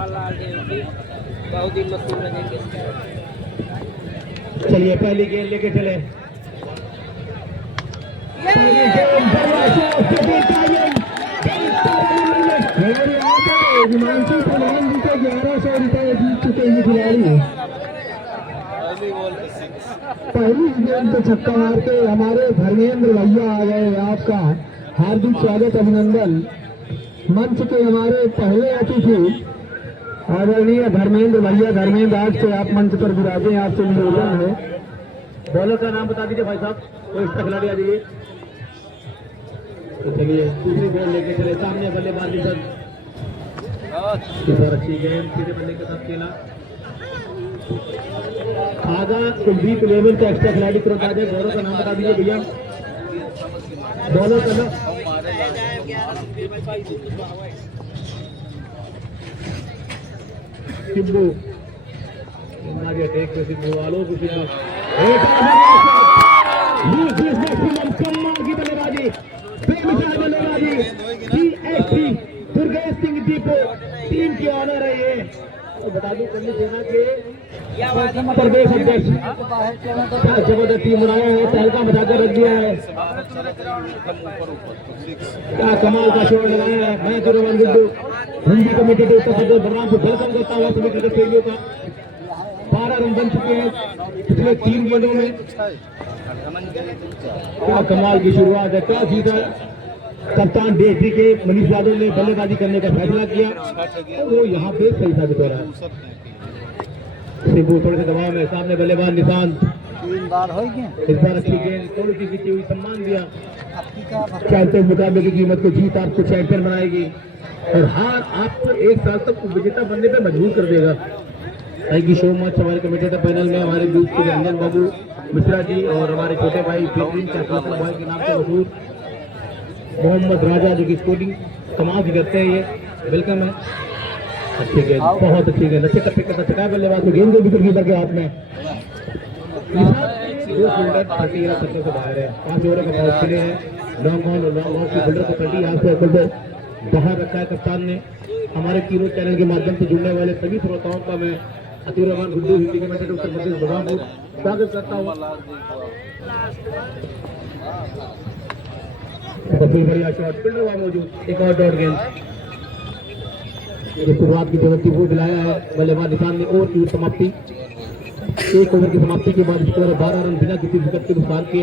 बहुत ही मशहूर है। चलिए पहली गेंद लेके चले। हिमांशु प्रधान जी को 1100 रुपए जीत चुके हैं खिलाड़ी। पहली गेंद पे छक्का मार के हमारे धर्मेंद्र भैया आ गए। आपका हार्दिक स्वागत अभिनंदन। मंच के हमारे पहले अतिथि आदरणीय धर्मेंद्र भैया। धर्मेंद्र आज से आप मंच पर विराजे, आपसे निवेदन है। बॉलर का नाम बता दीजिए भाई साहब, कोई इसका खिलाड़ी आ जाइए। तो चलिए दूसरी बॉल लेके चले। सामने बल्लेबाज सर अच्छी गेंद सीधे बल्ले के साथ खेला। आगा कुलदीप 11 का एक्स्ट्रा खिलाड़ी तुरंत आ जाए। बॉलर का नाम बता दीजिए भैया। बॉलर का नाम सिद्धू। टेक पे सिद्धू वालों को सिद्धू कमाल की बल्लेबाजी, बेमिसाल बल्लेबाजी। DSP दुर्गेश सिंह दीपो टीम की ऑनर है ये। तो बता दूं कल सेना के प्रदेश अध्यक्ष क्या जबरदस्त टीम बनाया है, तहलका मचाकर रख दिया है। क्या कमाल का शॉट लगाया है। मैं तो रोहन गुड्डू हिंदी कमेटी के उत्तर प्रदेश बलरामपुर वेलकम करता हुआ सभी क्रिकेट प्रेमियों का। 12 रन बन चुके हैं पिछले 3 गेंदों में। क्या कमाल की शुरुआत है। क्या जीता कप्तान DSP के मनीष यादव ने बल्लेबाजी करने का फैसला किया और वो यहाँ पे सही साबित हो रहा है। सिद्धू थोड़े से दबाव में, सामने बल्लेबाज निशांत। इस बार अच्छी गेंद थोड़ी सी खींची हुई, सम्मान दिया। चैंपियन मुकाबले की कीमत को जीत आपको चैंपियन बनाएगी और हार आपको एक साल तक विजेता बनने पे मजबूर कर देगा। Thank you so much. हमारे कमेटेटर पैनल में हमारे बीच के रंजन बाबू मिश्रा जी और हमारे छोटे भाई कैप्टन बॉय के नाम से मशहूर मोहम्मद राजा जो की स्कोरिंग कमाल की करते हैं, ये वेलकम है। अच्छी गेंद, बहुत अच्छी गेंद, अच्छे टप्पे का चक्का बल्लेबाज को गेंद विकेट कीपर के हाथ में। 2 फील्डर 30 या 70 से बाहर है। 5 ओवर का बॉल खेले हैं। लॉन्ग ऑन और लॉन्ग ऑफ की फील्डर को 30 यहाँ से बाहर रखा है कप्तान ने। हमारे तीनों चैनल के माध्यम से जुड़ने वाले सभी श्रोताओं का मैं अतीब रहमान गुड्डू हिंदी कमेटी उत्तर प्रदेश बलरामपुर स्वागत करता हूँ। फिर बढ़िया शॉट, फील्डर वहां मौजूद। एक और डॉट गेंद, ये शुरुआत की प्रवृत्ति वो दिलाया है बल्लेबाज निशान ने। ओवर की समाप्ति, 1 ओवर की समाप्ति के बाद स्कोर 12 रन बिना किसी विकेट के नुकसान के।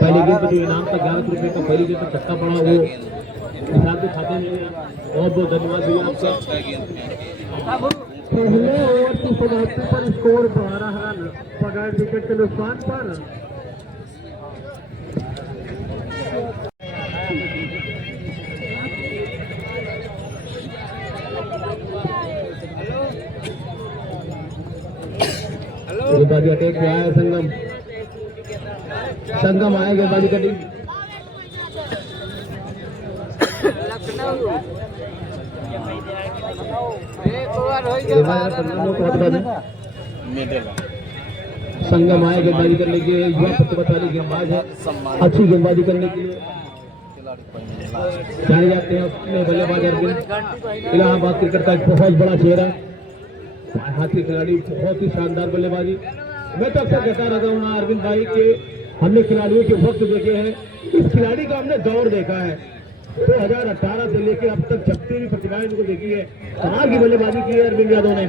पहली गेंद पर जो इनाम था 1100 रुपये का, पहली गेंद पर छक्का पड़ा, वो निशान के खाते में। बहुत बहुत धन्यवाद भैया आपका। पहले ओवर की समाप्ति पर स्कोर 12 रन बगैर विकेट के नुकसान पर। गेंदबाजी अटैक में आया संगम। संगम आया गेंदबाजी का टीम। संगम आया गेंदबाजी करने के लिए, युवा प्रतिभा वाली गेंदबाज है, अच्छी गेंदबाजी करने के लिए जाने जाते हैं अपने बल्लेबाज अरविंद। इलाहाबाद क्रिकेट का एक बहुत बड़ा चेहरा, हाथ के खिलाड़ी, बहुत ही शानदार बल्लेबाजी। मैं तो अक्सर कहता रहता हूँ ना अरविंद भाई के, हमने खिलाड़ियों के वक्त देखे हैं, इस खिलाड़ी का हमने दौर देखा है। 2018 से लेकर अब तक जबकि भी प्रतिभाएं इनको देखी है। कमाल की बल्लेबाजी की है अरविंद यादव ने।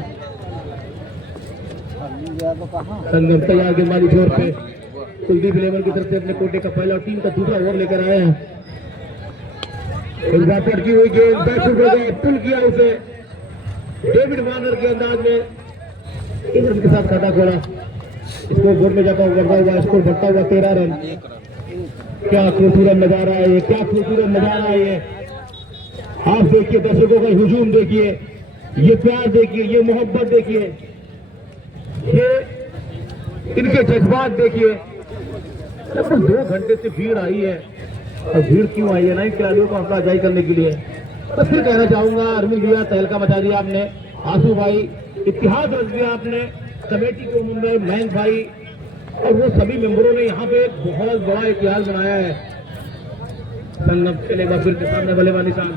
संगम तैयार गेंदबाजी छोर पे, कुलदीप 11 की तरफ से अपने कोटे का पहला और टीम का दूसरा ओवर लेकर आए हैं। एक बार पटकी हुई गेंद, बैकफुट हो गए, पुल किया उसे डेविड वार्नर के अंदाज में। इधर के साथ खाता खोला, स्कोर बोर्ड में जाता हुआ स्कोर बढ़ता हुआ 13 रन। क्या खूबसूरत नजारा है ये, क्या खूबसूरत नजारा है ये। आप देखिए, दर्शकों का हुजूम देखिए, ये प्यार देखिए, ये मोहब्बत देखिए, ये इनके जज्बात देखिए। लगभग 2 घंटे से भीड़ आई है, और भीड़ क्यों आई है ना इन खिलाड़ियों को हौसला अफजाई करने के लिए। तो फिर कहना चाहूंगा अरविंद भैया तहलका मचा दिया आपने, आंसू भाई इतिहास रच दिया आपने, कमेटी को मुंबई मयंक भाई और वो सभी मेंबरों ने यहाँ पे एक बहुत बड़ा इतिहास बनाया है। संगम चलेगा फिर के सामने बल्लेबाज निशान,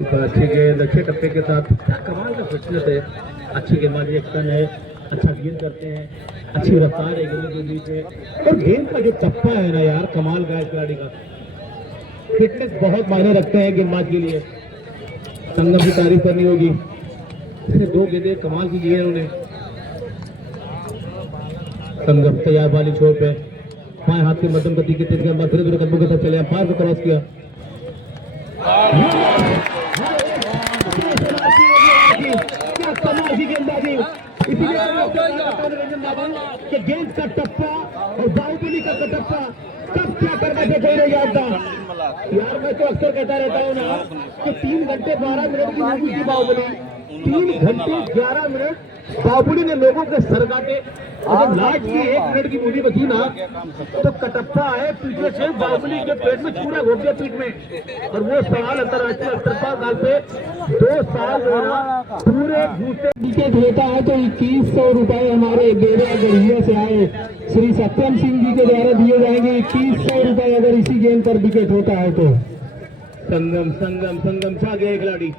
अच्छी गेंद अच्छे टप्पे के साथ, कमाल का फिटनेस है, अच्छी गेंदबाजी एक्शन है, अच्छा गेंद करते हैं, अच्छी रफ्तार है गेंदों के बीच में। और गेंद का जो टप्पा है ना यार, कमाल का है खिलाड़ी का। फिटनेस बहुत मायने रखते हैं गेंदबाज के लिए। संगम की तारीफ करनी होगी, इसने 2 गेंदें कमाल की की है उन्होंने। संगम तैयार वाली छोर पे बाएं हाथ के मध्यम गति के तेज गेंदबाज धीरे धीरे कदमों के साथ चले, अंपायर को क्रॉस किया। क्या कमाल की गेंदबाजी, इसीलिए कि गेंद का टप्पा और बाहुबली का टप्पा कब क्या करना से कोई नहीं जानता यार। मैं तो अक्सर कहता रहता हूँ ना कि 3 घंटे 12 मिनट की मूवी थी बाहुबली, 3 घंटे 11 मिनट बाहुबली ने लोगों के सर काटे। और जब लास्ट की 1 मिनट की मूवी बची ना, तो कटप्पा है पीछे से बाहुबली के पेट में पूरा घोट गया पीठ में। और वो सवाल अंतर्राष्ट्रीय स्तर पर पे 2 साल जो है ना पूरे घूसे विकेट होता है तो 2100 रुपए हमारे डेरा गढ़िया से आए श्री सत्यम सिंह जी के द्वारा दिए जाएंगे। 2100 रुपए अगर इसी गेंद पर विकेट होता है तो। संगम संगम संगम छा गया खिलाड़ी।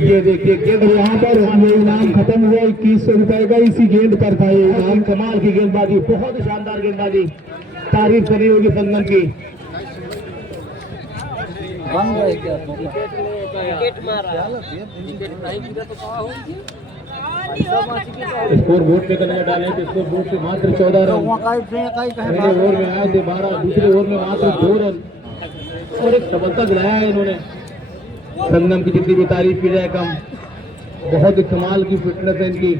ये देखिए गेंद, यहाँ पर ये इनाम खत्म हुआ 2100 रुपए का, इसी गेंद पर था ये इनाम। कमाल की गेंदबाजी, बहुत ही शानदार गेंदबाजी, तारीफ करनी होगी संगम की। विकेट मारा, विकेट नहीं गिरा तो क्या होगी? स्कोर बोर्ड पे करने डाले तो स्कोर बोर्ड पे मात्र 14 रन। पहले ओवर में आए थे 12, दूसरे ओवर में मात्र 2 रन और एक सफलता दिलाया है इन्होंने। संगम की जितनी भी तारीफ की जाए कम, बहुत ही कमाल की फिटनेस है इनकी।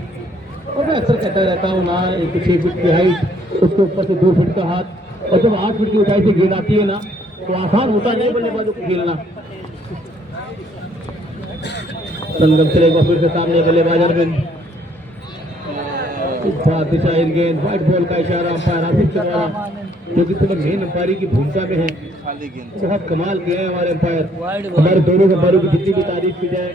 और मैं अक्सर कहता रहता हूँ ना, 6 फीट की हाइट, उसके ऊपर से 2 फीट का हाथ, और जब 8 फीट की ऊंचाई से गेंद आती है ना तो आसान होता नहीं बल्लेबाजों को खेलना। संगम चलेगा फिर से सामने बल्लेबाज अरविंद, दिशाहीन गेंद, व्हाइट बॉल का इशारा अंपायर आसिफ के द्वारा, जो कि सिर्फ मेन अंपायरी की भूमिका में है। बहुत कमाल किए हैं हमारे अंपायर। हमारे दोनों अंपायरों की जितनी भी तारीफ की जाए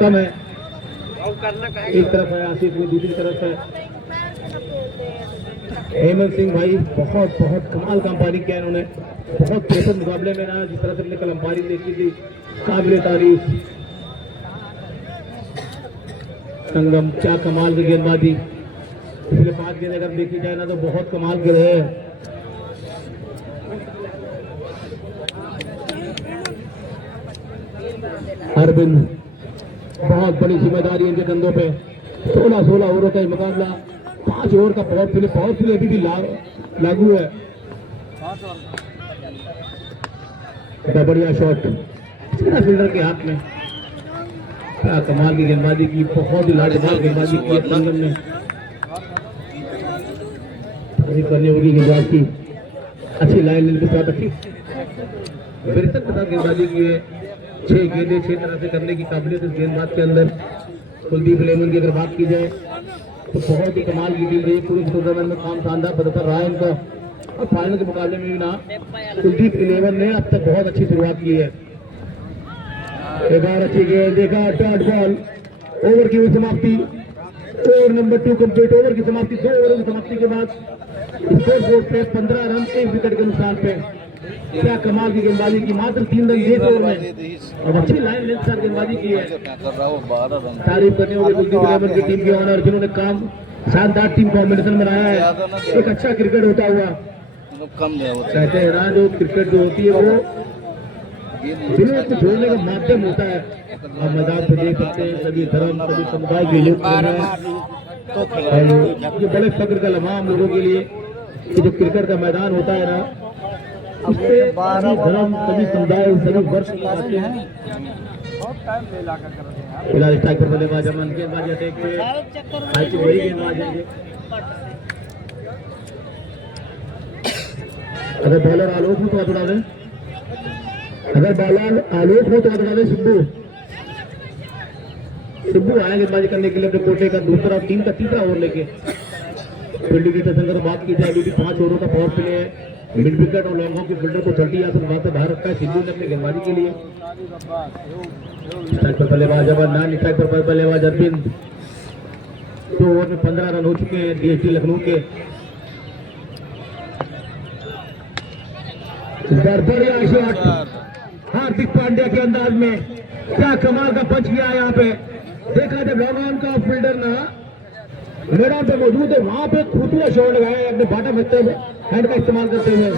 कम है। एक तरफ है आसिफ में, दूसरी तरफ है हेमंत सिंह भाई, बहुत बहुत कमाल का अंपायरिंग किया इन्होंने। बहुत बेहतर मुकाबले में ना, जिस तरह से हमने कल अंपायरिंग देखी थी, काबिल तारीफ। संगम क्या कमाल की गेंदबाजी, पिछले 5 गेंद अगर देखी जाए ना तो बहुत कमाल के रहे हैं। अरविंद, बहुत बड़ी जिम्मेदारी इनके कंधों पे। 16 ओवरों का मुकाबला, 5 ओवर का पावर प्ले अभी भी लागू है। बढ़िया शॉट फील्डर के हाथ में, क्या कमाल की गेंदबाजी की, बहुत ही लाजवाब गेंदबाजी की है संगम ने। करनी होगी गेंदबाज की, अच्छी लाइन के साथ अच्छी बेहतर के साथ गेंदबाजी की है। 6 गेंदें 6 तरह से करने की काबिलियत इस गेंदबाज के अंदर। कुलदीप लेमन की अगर बात की जाए तो बहुत ही कमाल की टीम रही, पूरे टूर्नामेंट में काम शानदार बदतर रहा है इनका। और फाइनल के मुकाबले में भी ना कुलदीप 11 ने अब तक बहुत अच्छी शुरुआत की है। एक बार अच्छी गेंद, देखा डॉट बॉल, ओवर की हुई समाप्ति, ओवर नंबर 2 कंप्लीट। ओवर की समाप्ति, 2 ओवर की समाप्ति के बाद स्कोर बोर्ड पे 15 रन 1 विकेट के नुकसान पे। क्या कमाल की गेंदबाजी की, मात्र 3 रन 1 ओवर में, और अच्छी लाइन लेंथ साथ गेंदबाजी की है। तारीफ करनी होगी कुलदीप लेमन की टीम के ऑनर, जिन्होंने काम शानदार टीम कॉम्बिनेशन बनाया है। एक अच्छा क्रिकेट होता हुआ, कहते हैं ना जो क्रिकेट जो होती है वो दिलों को जोड़ने का माध्यम होता है। आप मैदान पे देख सकते हैं सभी धर्म सभी समुदाय के लोग ये बड़े फक्र का लम्हा हम लोगों के लिए कि जो क्रिकेट का मैदान होता है ना, उससे सभी धर्म सभी समुदाय सभी वर्ष आते हैं। फिलहाल स्ट्राइक पर बल्लेबाज अमन, गेंदबाजी अटैक पे वही गेंदबाज है। अगर बॉलर आलोक हो तो आप डालें, अगर बॉलर आलोक हो तो आप डालें। सिब्बू आया गेंदबाजी करने के लिए अपने कोटे का दूसरा टीम का तीसरा ओवर लेके। फील्डिंग की अगर बात की जाए, अभी भी 5 ओवरों का पावर प्ले है। मिड विकेट और लॉन्ग ऑफ की फील्डर को 30 या वहां से बाहर रखा है सिब्बू ने अपनी गेंदबाजी के लिए। स्ट्राइक पर बल्लेबाज अमन, स्ट्राइक पर बल्लेबाज अरविंद। 2 ओवर में 15 रन हो चुके हैं डीएसटी लखनऊ के। बढ़िया शॉट हार्दिक पांड्या के अंदाज में, क्या कमाल का पंच किया यहाँ पे। देखा जब लॉन्ग का फील्डर ना मैदान पे मौजूद है, वहां पे खूबसूरत शॉट लगाया अपने बाटा फेंकते हुए, हैंड का इस्तेमाल करते हुए।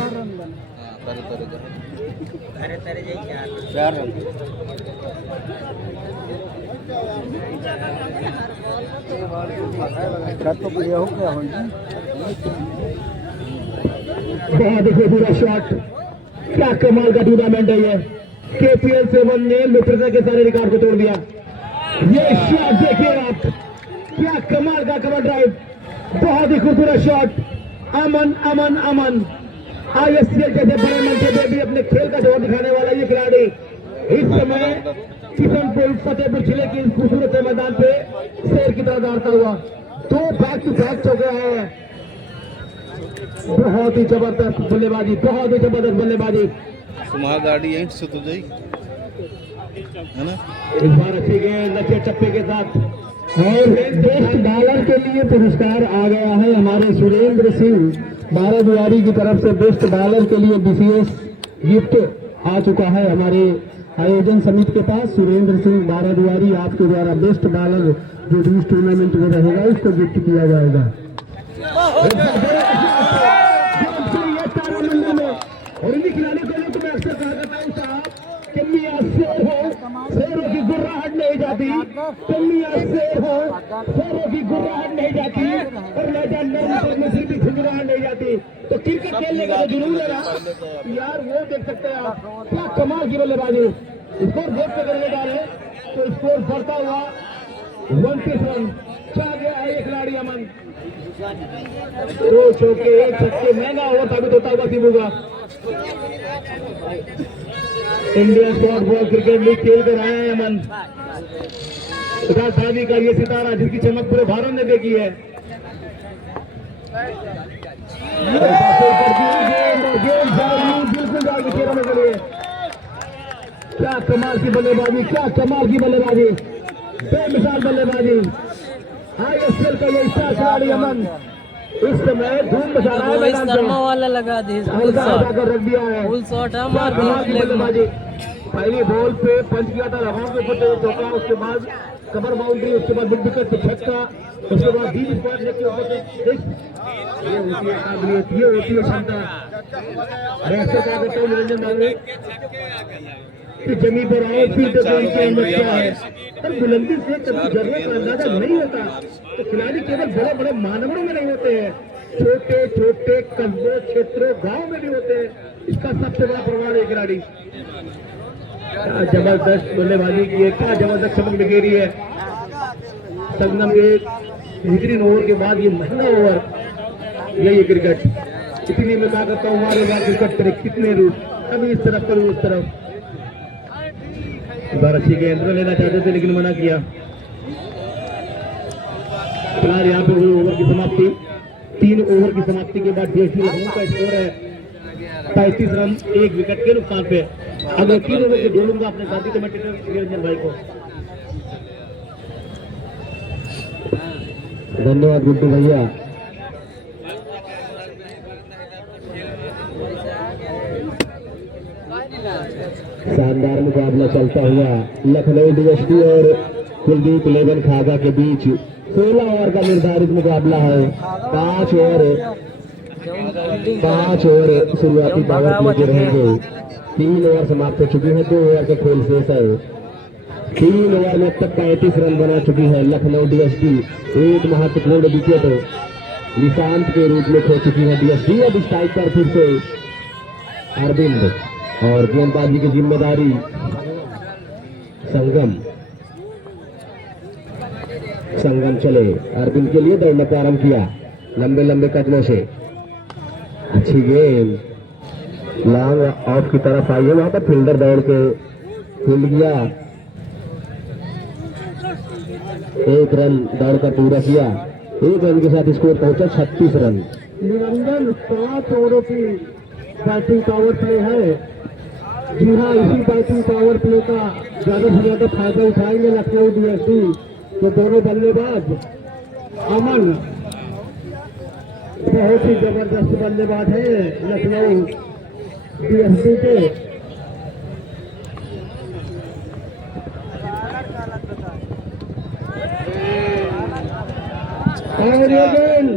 4 रन। बहुत ही खूबसूरत शॉट, क्या कमाल का टूर्नामेंट है ये। KPL 7 ने लुथरन के सारे रिकॉर्ड को तोड़ दिया। ये शॉट देखिए आप, क्या कमाल का कवर ड्राइव, बहुत ही खूबसूरत शॉट। अमन अमन अमन ISL जैसे बड़े मंच पे भी अपने खेल का जोर दिखाने वाला ये खिलाड़ी इस समय किशनपुर फतेहपुर जिले के इस खूबसूरत मैदान पे शेर की तरह दौड़ता हुआ 2 बैक टू बैक चौके आए हैं। बहुत ही जबरदस्त बल्लेबाजी, बहुत ही जबरदस्त बल्लेबाजी। तुम्हारा गाड़ी यहीं से तो जाई है ना। इस बार अच्छी गेंद अच्छे चप्पे के साथ और बेस्ट बॉलर के लिए पुरस्कार आ गया है हमारे सुरेंद्र सिंह बारादुआरी की तरफ से। बेस्ट बॉलर के लिए विशेष गिफ्ट आ चुका है हमारे आयोजन समिति के पास। सुरेंद्र सिंह बारादुआरी आपके द्वारा बेस्ट बॉलर जो भी इस टूर्नामेंट में रहेगा उसको गिफ्ट किया जाएगा। और इन्हीं खिलाड़ी को तो मैं अक्सर कहा करता हूँ साहब कि मियां शेर हो, शेरों की गुर्राहट नहीं जाती। तो मियां शेर हो, शेरों की गुर्राहट नहीं जाती और मैदान में सिर्फ भी खुजराहट नहीं जाती। तो क्रिकेट खेलने का जो जुनून है ना यार, वो देख सकते हैं आप, क्या कमाल की बल्लेबाजी। स्कोर देख के करने डाले तो स्कोर बढ़ता हुआ 29 रन चाह गया है ये खिलाड़ी अमन। 2 चौके 1 छक्के, महंगा ओवर साबित होता हुआ सिबू का। Indian short ball cricket league खेल कर आए हैं अमन। शादी का ये सितारा जिसकी चमक पूरे भारत ने देखी है। बिल्कुल जाएगी 13 रन के लिए। क्या कमाल की बल्लेबाजी, क्या कमाल की बल्लेबाजी, बेमिसाल बल्लेबाजी। ISL का ये स्टार खिलाड़ी अमन इस समय धूम मचा रहा है मैदान पे। वाला लगा दी हल्का कर रख दिया है। फुल शॉट है क्या कमाल की बल्लेबाजी। पहली बॉल पे पंच किया था रवान के ऊपर चौका, उसके बाद कवर बाउंड्री, उसके बाद मिड विकेट पे छक्का, उसके बाद डीप स्क्वायर लेके ऊपर ये होती है काबिलियत, ये होती है क्षमता। मैं अक्सर कहा करता हूँ निरंजन बाबू कि जमीन पर आओ फिर तो गेम की अहमियत क्या है। पर बुलंदी से कभी जरूरत का अंदाजा नहीं होता। तो खिलाड़ी केवल बड़े बड़े मानवों में नहीं होते हैं, छोटे छोटे कस्बों क्षेत्रों गांव में भी होते हैं। इसका सबसे बड़ा प्रमाण है खिलाड़ी। क्या जबरदस्त बल्लेबाजी की है, क्या जबरदस्त चमक बिखेरी है। संगम के बेहतरीन ओवर के बाद ये महंगा ओवर, यही क्रिकेट। इतनी मैं कहा करता हूँ हमारे बाद क्रिकेट करे कितने रूप, कभी इस तरफ कभी उस तरफ। बार अच्छी गेंद लेना चाहते थे लेकिन मना किया। फिलहाल यहाँ पे ओवर की समाप्ति, 3 ओवर की समाप्ति के बाद DSP लखनऊ का स्कोर है 35 रन 1 विकेट के नुकसान पे। अगर 3 ओवर के जोड़ूंगा अपने साथी कमेंटेटर निरंजन भाई को। धन्यवाद गुड्डू भैया। शानदार मुकाबला चलता हुआ लखनऊ DSP और कुलदीप 11 खागा के बीच 16 ओवर का निर्धारित मुकाबला है। 5 ओवर शुरुआती पावर प्ले के रहेंगे। 3 ओवर समाप्त हो चुकी है, 2 ओवर के खेल शेष है। 3 ओवर में अब तक 35 रन बना चुकी है लखनऊ DSP। एक महत्वपूर्ण विकेट निशांत के रूप में खो चुकी है DSP। अब स्ट्राइक पर फिर से अरविंद और गेंदबाजी की जिम्मेदारी संगम चले। अरविंद के लिए दौड़ना प्रारंभ किया लंबे लंबे कदमों से। अच्छी गेंद लॉन्ग ऑफ की तरफ आई है, वहां पर फील्डर दौड़ के फील्ड किया। 1 रन दौड़कर पूरा किया। 1 रन के साथ स्कोर पहुंचा 36 रन। निरंजन 5 ओवरों की बैटिंग पावर प्ले है। जी हाँ, इसी बैटिंग पावर प्ले का ज्यादा से ज्यादा फायदा उठाएंगे लखनऊ DSP के दोनों बल्लेबाज। अमन बहुत ही जबरदस्त बल्लेबाज है लखनऊ DSP के। और ये गेंद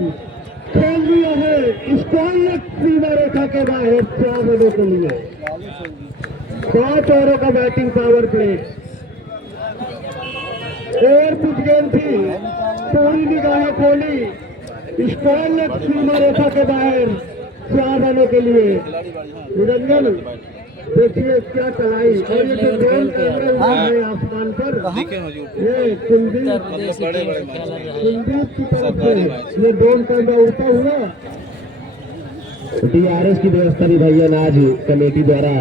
खेल दिया है स्कॉलनेट सीमा रेखा के बाहर 4 रनों के लिए। 5 ओवरों का बैटिंग पावर प्ले और कुछ गेंद थी, पूरी निगाहें खोली स्कॉलनेट सीमा रेखा के बाहर 4 रनों के लिए। निरंजन देखिए क्या चलाई, और ये जो ड्रोन कैमरे उड़ा है आसमान पर, ये कुलदीप की तरफ से ये ड्रोन कैमरा उड़ता हुआ। DRS की व्यवस्था भी भैया आज कमेटी द्वारा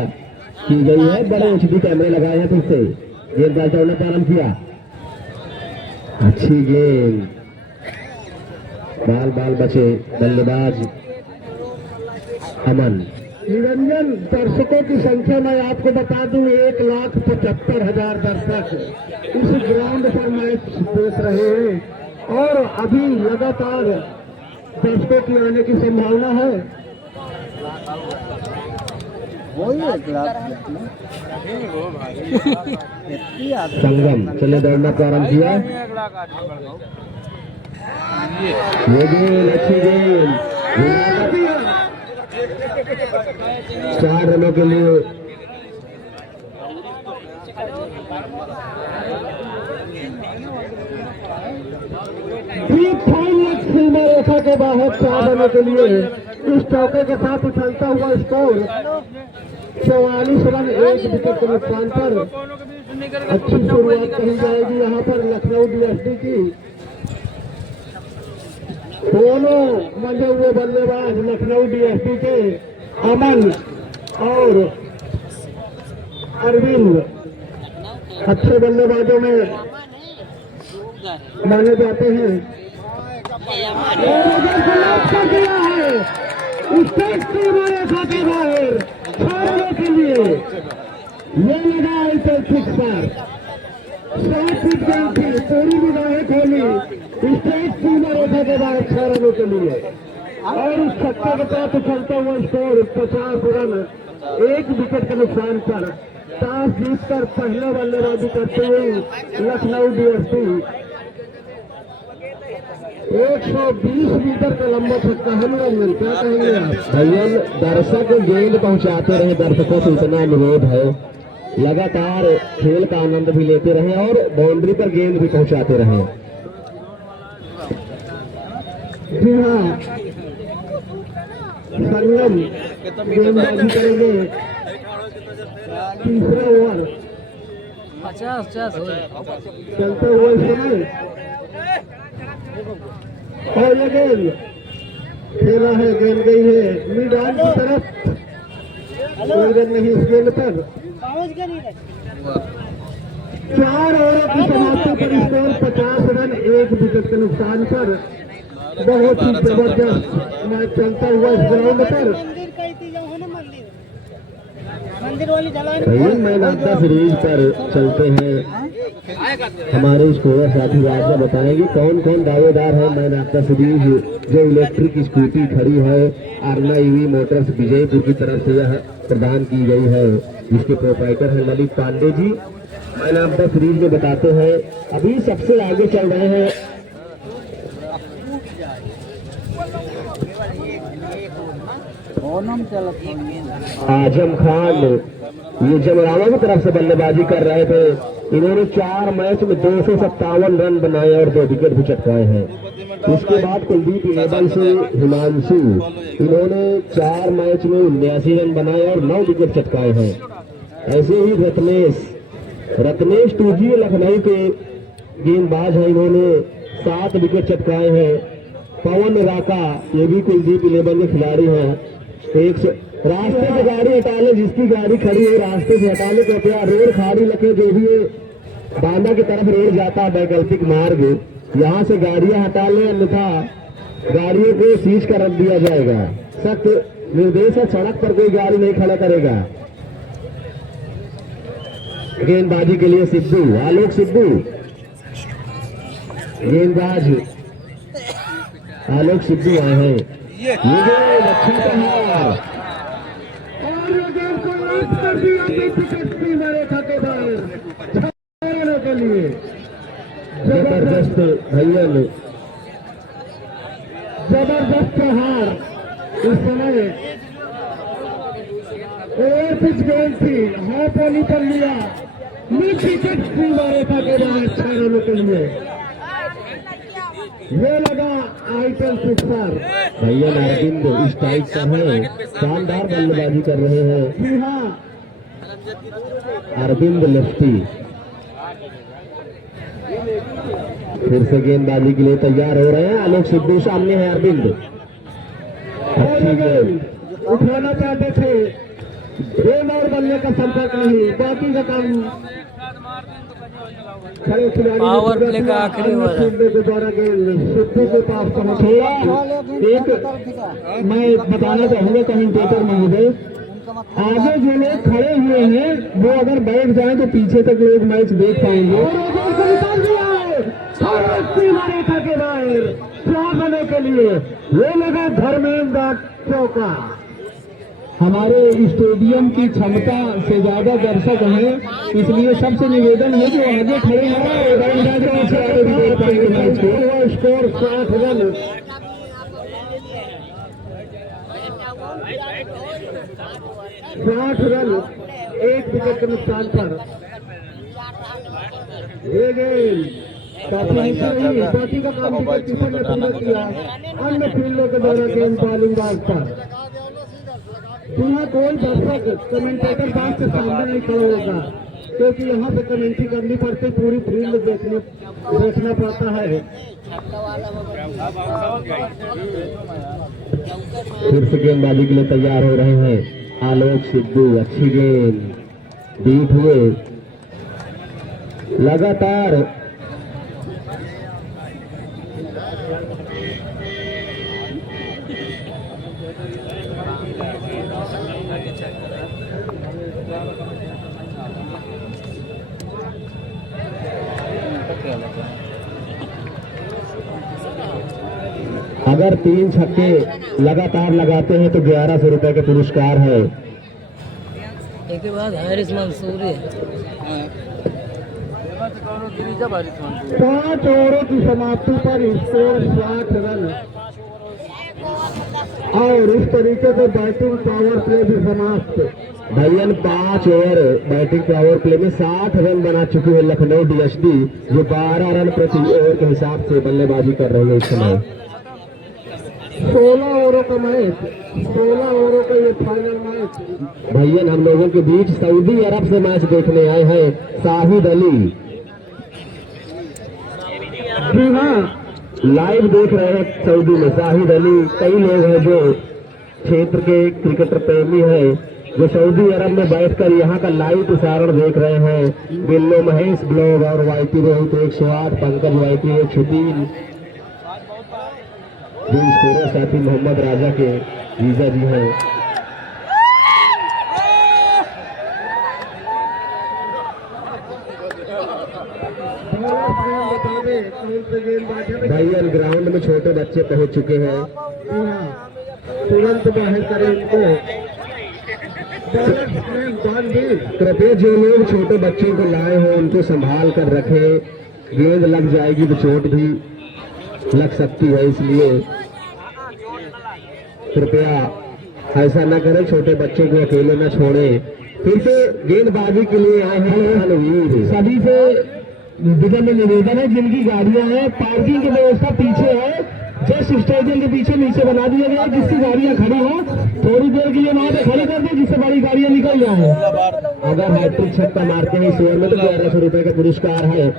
की गई है, बड़े HD कैमरे लगाए हैं। फिर से गेंदबाज दौड़ना प्रारंभ किया, अच्छी गेंद, बाल बचे बल्लेबाज अमन। निरंजन, दर्शकों की संख्या मैं आपको बता दूं 1,75,000 दर्शक इस ग्राउंड पर मैच देख रहे हैं और अभी लगातार दर्शकों की आने की संभावना है। संगम चले दौड़ना प्रारंभ किया, ये गेंद अच्छी गेंद, 4 रनों के लिए। सीमा रेखा के बाहर 4 रनों के लिए। इस चौके के साथ उछलता हुआ स्कोर 44 रन 1 विकेट के नुकसान पर। अच्छी शुरुआत कही जाएगी यहाँ पर लखनऊ DSD की। दोनों मंजे हुए बल्लेबाज लखनऊ DSD के अमन और अरविंद अच्छे बल्लेबाजों में माने जाते हैं। कर दिया है स्टेट सीमा रेखा के बाहर 6 रनों के लिए। ये लगा इसे फिक्स पर 7 फीट गेंद थी, पूरी निगाहें खोली स्टेट सीमा रेखा के बाहर 6 रनों के लिए। और उस छक्के के साथ उछलता हुआ स्कोर 50 रन 1 विकेट के नुकसान पर। टॉस जीतकर पहले बल्लेबाजी करते हुए लखनऊ DSD 120 मीटर का लंबा छक्का है। निरंजन, क्या कहेंगे आप? भैया, दर्शक गेंद पहुंचाते रहे, दर्शकों से इतना अनुरोध है, लगातार खेल का आनंद भी लेते रहे और बाउंड्री पर गेंद भी पहुंचाते रहे। जी हाँ, संगम गेंदबाजी करेंगे, तीसरा ओवर 50 चलते हुए समय और ये गेंद खेला है, गेंद गई है मैदान की तरफ, कोई रन नहीं इस गेंद पर। 4 ओवरों की समाप्ति पर स्कोर 50 रन 1 विकेट के नुकसान पर। बहुत ही जबरदस्त मैच चलता हुआ इस ग्राउंड पर। मैन ऑफ द सीरीज पर चलते हैं, हमारे स्कोर साथी आपको बताएंगे कौन कौन दावेदार है मैन ऑफ द सीरीज। जो इलेक्ट्रिक स्कूटी खड़ी है आरना EV मोटर्स विजयपुर की तरफ से यह प्रदान की गई है, जिसके प्रोप्राइटर है Lalit Pandey ji. Man of the series में बताते हैं अभी सबसे आगे चल रहे हैं आजम खान, ये जमरावा की तरफ से बल्लेबाजी कर रहे थे। इन्होंने 4 मैच में 257 रन बनाए और 2 विकेट भी चटकाए हैं। इसके बाद कुलदीप लेबल से हिमांशु, इन्होंने 4 मैच में 79 रन बनाए और 9 विकेट चटकाए हैं। ऐसे ही रत्नेश 2G लखनऊ के गेंदबाज हैं, इन्होंने 7 विकेट चटकाए हैं। पवन राका, ये भी कुलदीप लेबल के खिलाड़ी हैं। रास्ते से गाड़ी हटा ले, जिसकी गाड़ी खड़ी है रास्ते से हटा ले, कृपया रोड खाली रखे। जो भी बांदा की तरफ रोड जाता है वैकल्पिक मार्ग, यहाँ से गाड़ियां हटा ले, अन्यथा गाड़ियों को सीज कर रख दिया जाएगा। सख्त निर्देश है, सड़क पर कोई गाड़ी नहीं खड़ा करेगा। गेंदबाजी के लिए सिद्धू, आलोक सिद्धू, गेंदबाज आलोक सिद्धू आए हैं। ये गेंद अच्छी है और ये गेंद को लॉक कर दिया सीमा रेखा के बाहर 6 रनों के लिए। जबरदस्त भैया ने जबरदस्त प्रहार इस समय और पिच गेंद थी, हाथ वाली पर लिया, मिड विकेट भी मारे था के बाद 6 रनों के लिए। ये लगा आइटल सिक्सर। भैया अरविंद इस टाइप का है, शानदार बल्लेबाजी कर रहे हैं। जी हाँ, अरविंद लेफ्टी फिर से गेंदबाजी के लिए तैयार हो रहे हैं। आलोक सिद्धू सामने है। अरविंद अच्छी गेंद उठाना चाहते थे, गेंद और बल्ले का संपर्क नहीं, बाकी का काम खड़े खिलाड़ी पावर प्ले का आखिरी ओवर है। के द्वारा गेंद सिद्धू के पास पहुंची। एक मैं बताना चाहूंगा कमेंटेटर महोदय, आगे जो लोग खड़े हुए हैं वो अगर बैठ जाएं तो पीछे तक लोग मैच देख पाएंगे। होने के लिए ये लगा धर्मेंद्र चौका। हमारे स्टेडियम की क्षमता से ज्यादा दर्शक हैं, इसलिए सबसे निवेदन है जो आगे खड़े हैं स्कोर 60 रन। 60 रन 1 विकेट के नुकसान पर। ये गेंद बाकी का काम किशन ने पूरा किया, अन्य फील्डों के द्वारा गेंद बॉलिंग बाज पर। यहाँ कोई दर्शक कमेंटेटर बात के सामने नहीं खड़ा होगा, क्योंकि यहाँ पे कमेंट्री करनी पड़ती, पूरी फील्ड देखना पड़ता है। फिर से गेंदबाजी के लिए तैयार हो रहे हैं आलोक सिद्धू। अच्छी गेंद बीट हुए लगातार। अगर 3 छक्के लगातार लगाते हैं तो 1100 रुपए के पुरस्कार है। एक के बाद हारिस मंसूरी 5 ओवरों की समाप्ति पर स्कोर 60 रन और इस तरीके से बैटिंग पावर प्ले भी समाप्त। भैयन 5 ओवर बैटिंग पावर प्ले में 60 रन बना चुकी है लखनऊ डीएसडी, जो 12 रन प्रति ओवर के हिसाब से बल्लेबाजी कर रही है इस समय। 16 ओवरों का मैच, 16 ओवरों का ये फाइनल मैच। भैयन हम लोगों के बीच सऊदी अरब से मैच देखने आए हैं शाहिद अली। जी हाँ, लाइव देख रहे हैं सऊदी में शाहिद अली। कई लोग हैं जो क्षेत्र के क्रिकेटर प्रेमी हैं, जो सऊदी अरब में बैठकर यहाँ का लाइव प्रसारण देख रहे हैं। बिल्लो महेश ब्लॉग और वाईटी रोहित 108, पंकज वाईटी 103, पूरे साथी मोहम्मद राजा के जीजा जी हैं। भाईयन ग्राउंड में छोटे बच्चे पहुंच चुके हैं, तुरंत बाहर करें इनको। कृपया जो लोग छोटे बच्चों को लाए हो उनको संभाल कर रखें, गेंद लग जाएगी तो चोट भी लग सकती है, इसलिए कृपया ऐसा न करें, छोटे बच्चों को अकेले न छोड़ें। फिर से गेंदबाजी के लिए आए हैं सभी से विनम्र निवेदन है, जिनकी गाड़ियां हैं पार्किंग की व्यवस्था पीछे है, जस्ट स्टेडियम के पीछे नीचे बना दिया गया, जिसकी गाड़ियां खड़ी हो थोड़ी देर के लिए वहां पे खड़ी कर दे, जिससे बड़ी गाड़ियां निकल जाए। अगर हैट्रिक छक्का मारते हैं इस ओवर में तो 1100 रुपए का पुरस्कार है।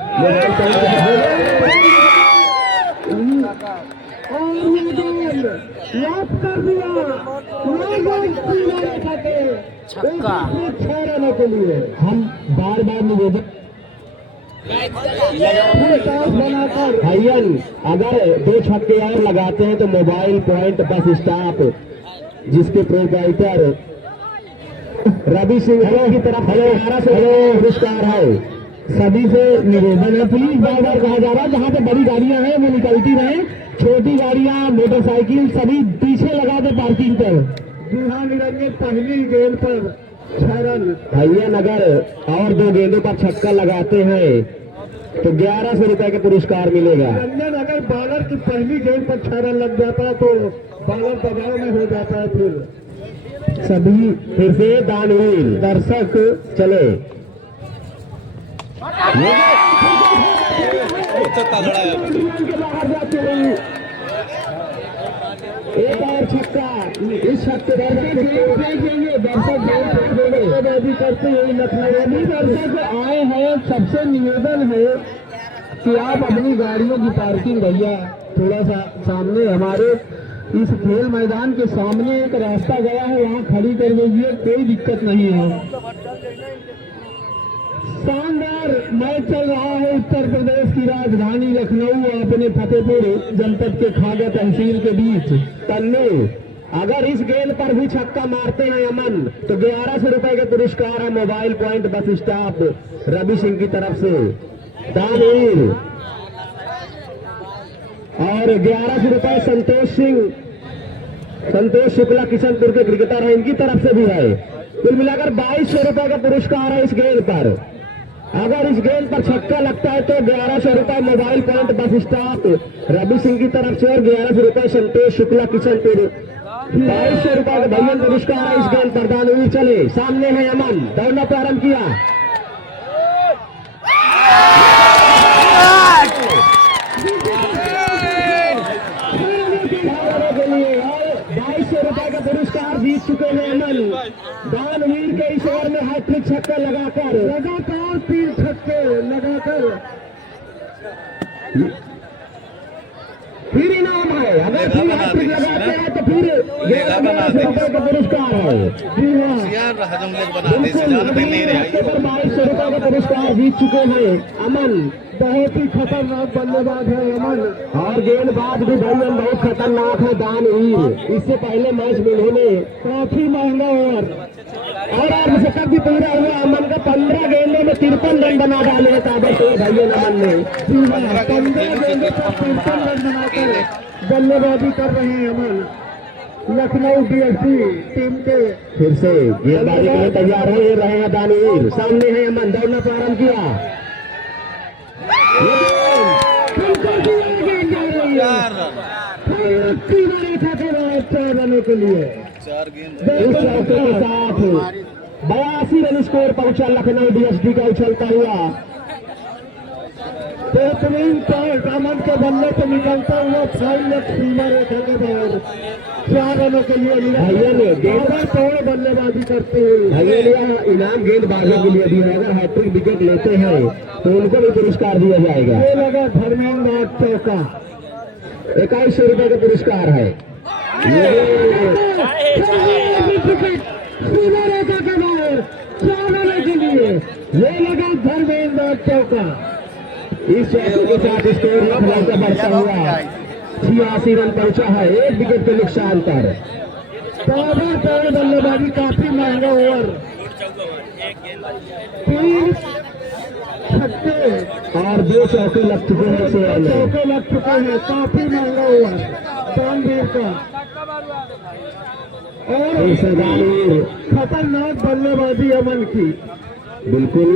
छक्का 6 रनों के लिए हम बार बार निवेदन भाईयन, अगर 2 छक्के और लगाते हैं तो मोबाइल पॉइंट बस स्टॉप, जिसके प्रोप्राइटर रवि सिंह की तरफ 1100 पुरस्कार है। सभी से निवेदन है, प्लीज बार बार कहा जा रहा है, जहाँ पे बड़ी गाड़ियां हैं वो निकलती रहे, छोटी गाड़ियां मोटरसाइकिल सभी पीछे लगा दे पार्किंग पर। जी हाँ निरंजन, पहली गेंद पर 6 रन। भैया अगर और 2 गेंदों पर छक्का लगाते हैं तो 1100 रुपए का पुरस्कार मिलेगा। रंजन, अगर बॉलर की पहली गेंद पर 6 रन लग जाता है तो बॉलर दबाव में हो जाता है। फिर सभी फिर से दानवीर दर्शक चले। तगड़ा है। बाहर जाते हुए एक और छक्का। इस छक्के दर्शक करते हुए लखनऊ दर्शक आए हैं। सबसे निवेदन है कि आप अपनी गाड़ियों की पार्किंग भैया थोड़ा सा सामने, हमारे इस खेल मैदान के सामने एक रास्ता गया है, वहाँ खड़ी कर दीजिए, कोई दिक्कत नहीं है। शानदार मैच चल रहा है उत्तर प्रदेश की राजधानी लखनऊ अपने फतेहपुर जनपद के खागा तहसील के बीच। तन्नू अगर इस गेंद पर भी छक्का मारते हैं अमन तो 1100 रुपए के पुरस्कार है mobile point bus stop Ravi Singh की तरफ से। दानवीर और 1100 रुपए संतोष शुक्ला किशनपुर के क्रिकेटर हैं, इनकी तरफ से भी है। कुल मिलाकर 2200 रुपए का पुरस्कार है इस गेंद पर। अगर इस गेंद पर छक्का लगता है तो 1100 रुपए mobile point bus stop Ravi Singh की तरफ से और 1100 रुपए संतोष शुक्ला किशनपुर। 2200 रुपए का भैया पुरस्कार है इस गेंद पर। दानवीर चले, सामने है अमन, दौड़ना प्रारंभ किया। 2200 रुपए का पुरस्कार जीत चुके हैं अमन। दानवीर के इस ओवर में हैट्रिक छक्का लगातार 3 छक्के लगाकर फिर इनाम है। अगर फिर हैट्रिक लगाते हैं तो फिर 1100 रुपए का पुरस्कार है। जी हाँ, 2200 रुपए का पुरस्कार जीत चुके हैं अमन। बहुत ही खतरनाक बल्लेबाज है अमन और गेंदबाज भी भैया बहुत खतरनाक है दानवीर। इससे पहले मैच में इन्होंने काफी महंगा ओवर और अर्धशतक भी पूरा हुआ। अमन का 15 गेंदों में 53 रन बना डाले हैं ताबड़तोड़ भैया अमन ने। 15 गेंदों पर 53 रन बनाकर बल्लेबाजी कर रहे हैं अमन। लखनऊ डीएसपी टीम के फिर से गेंदबाजी के लिए तैयार हो रहे हैं दानवीर। सामने है अमन, दौड़ना प्रारंभ किया। 4 रनों के लिए 4 गेंद के साथ 82 रन स्कोर पहुंचा लखनऊ डीएसपी का उछलता हुआ। बेहतरीन टॉस अमन के बल्ले से निकलता हुआ 5 लेग स्पिनर गेंदबाज 4 रनों के लिए भैया ने तोड़ बल्लेबाजी करते हुए भैया इनाम गेंदबाजों के लिए दिया है। अगर हैट्रिक विकेट लेते हैं तो उनको भी पुरस्कार दिया जाएगा। ये लगा धर्मेंद्र चौका 2100 रुपए का पुरस्कार है। के लिए ये लगा धर्मेंद्र चौका। इस चौके के साथ स्कोर लखनऊ का बढ़ता हुआ 86 रन पहुंचा है, 1 विकेट के नुकसान पर। तोड़ बल्लेबाजी काफी महंगा ओवर 3 छक्के और 2 चौके लग चुके हैं। 2 चौके लग चुके हैं, काफी महंगा ओवर दानवीर का। और खतरनाक बल्लेबाजी अमन की। बिल्कुल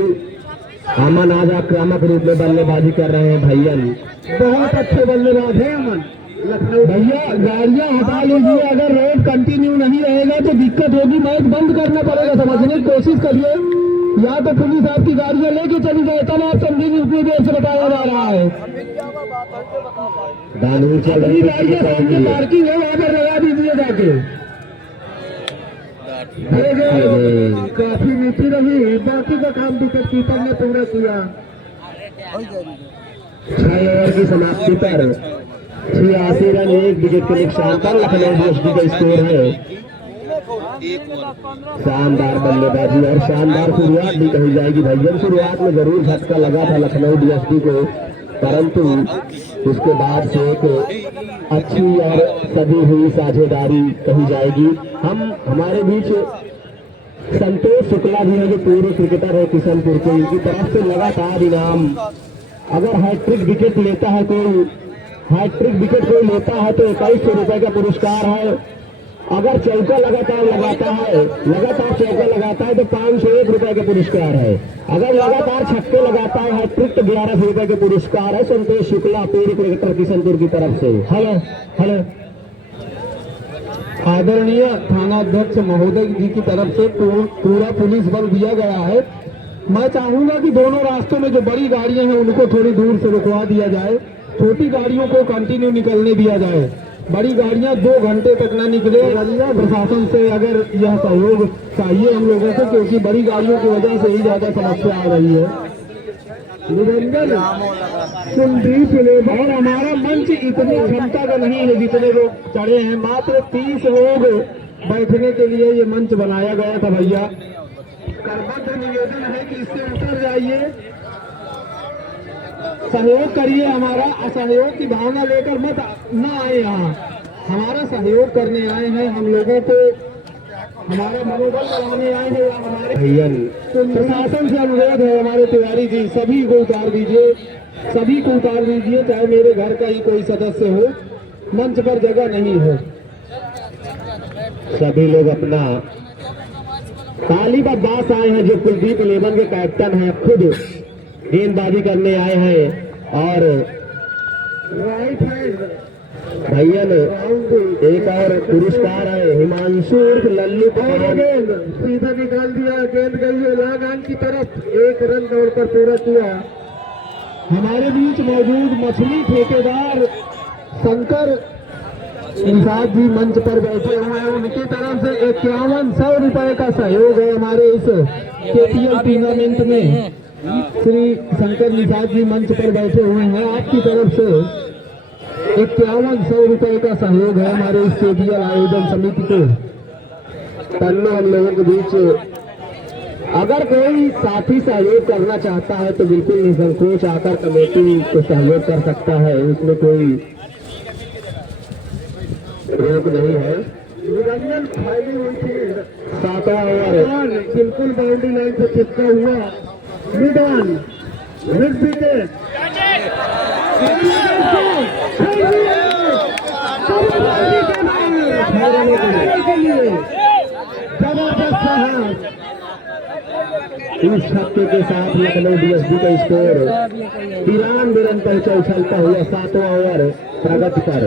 अमन आज आक्रामक रूप में बल्लेबाजी कर रहे हैं भैया। बहुत अच्छे बल्लेबाज है अमन। लखनऊ भैया गाड़ियां हटा लीजिए, अगर रोड कंटिन्यू नहीं रहेगा तो दिक्कत होगी, मैच बंद करना पड़ेगा। समझने की कोशिश करिए, या तो पुलिस आपकी गाड़ियां लेके चली जाए तब आप समझेंगे उतनी देर से बताया जा रहा है। दानवीर चल रही गाड़ियां सामने पार्किंग है, वहां पर लगा दीजिए जाके। काफी नीति रही, बाकी का काम विकेट कीपर ने पूरा किया। 6 ओवर की समाप्ति पर 86 रन 1 विकेट के नुकसान पर लखनऊ डीएसपी का स्कोर है। शानदार बल्लेबाजी और शानदार शुरुआत भी कही जाएगी भैया। शुरुआत में जरूर झटका लगा था लखनऊ डीएसपी को, परंतु उसके बाद से एक अच्छी और सदी हुई साझेदारी कही जाएगी। हमारे बीच संतोष शुक्ला भी है जो पूर्व क्रिकेटर है किशनपुर के, इनकी तरफ से लगातार इनाम। अगर हैट्रिक विकेट लेता है कोई, हैट्रिक विकेट कोई लेता है तो 2100 रुपए का पुरस्कार है अगर चौका लगातार लगाता है, लगातार चौका लगाता है तो 501 रुपए के पुरस्कार है। अगर लगातार छक्के लगाता है हैट्रिक तो 1100 रुपए के पुरस्कार है। संतोष शुक्ला पूरी क्रिकेटर किशनपुर की तरफ से। हेलो हेलो, आदरणीय थानाध्यक्ष महोदय जी की तरफ से पूरा पुलिस बल दिया गया है। मैं चाहूंगा कि दोनों रास्तों में जो बड़ी गाड़ियां हैं उनको थोड़ी दूर से रुकवा दिया जाए, छोटी गाड़ियों को कंटिन्यू निकलने दिया जाए। बड़ी गाड़ियां 2 घंटे तक न निकले। प्रशासन से अगर यह सहयोग चाहिए हम लोगों को, क्योंकि बड़ी गाड़ियों की वजह से ही ज्यादा समस्या आ रही है। निरंजन कुलदीप और हमारा मंच इतनी क्षमता का नहीं है जितने लोग चढ़े हैं। मात्र 30 लोग बैठने के लिए ये मंच बनाया गया था। भैया करबद्ध निवेदन है कि इससे उतर जाइए, सहयोग करिए। हमारा असहयोग की भावना लेकर मत न आए यहाँ। हमारा सहयोग करने आए हैं, हम लोगों को हमारा मनोबल बढ़ाने आए हैं। हमारे भैया प्रशासन से अनुरोध है, हमारे तिवारी जी सभी को उतार दीजिए, सभी को उतार दीजिए, चाहे मेरे घर का ही कोई सदस्य हो। मंच पर जगह नहीं है। सभी लोग अपना तालिब अब्बास आए हैं जो कुलदीप 11 के कैप्टन हैं, खुद गेंदबाजी करने आए हैं। और राइट हैंड भैया एक और पुरस्कार है, हिमांशु लल्लू गेंद सीधा निकाल दिया, गेंद गई है लागान की तरफ, 1 रन दौड़कर पूरा किया। हमारे बीच मौजूद मछली ठेकेदार शंकर निषाद जी मंच पर बैठे हुए हैं, उनकी तरफ से 5100 रुपए का सहयोग है हमारे इस केपीएल टूर्नामेंट में। श्री शंकर निषाद जी मंच पर बैठे हुए हैं, आपकी तरफ से 5100 रुपए का सहयोग है हमारे इस केपीएल आयोजन समिति को करने हम लोगों के बीच। अगर कोई साथी सहयोग करना चाहता है तो बिल्कुल निसंकोच आकर कमेटी को सहयोग कर सकता है, उसमें कोई रोक नहीं है। निरंजन खाली हुई थी 7वां ओवर बिल्कुल बाउंड्री लाइन से चिपका हुआ, मिड ऑन मिड विकेट जबरदस्त साहस। इस छक्के के साथ लखनऊ डीएसपी का स्कोर 93 रन पर उछलता हुआ 7वां ओवर प्रगति पर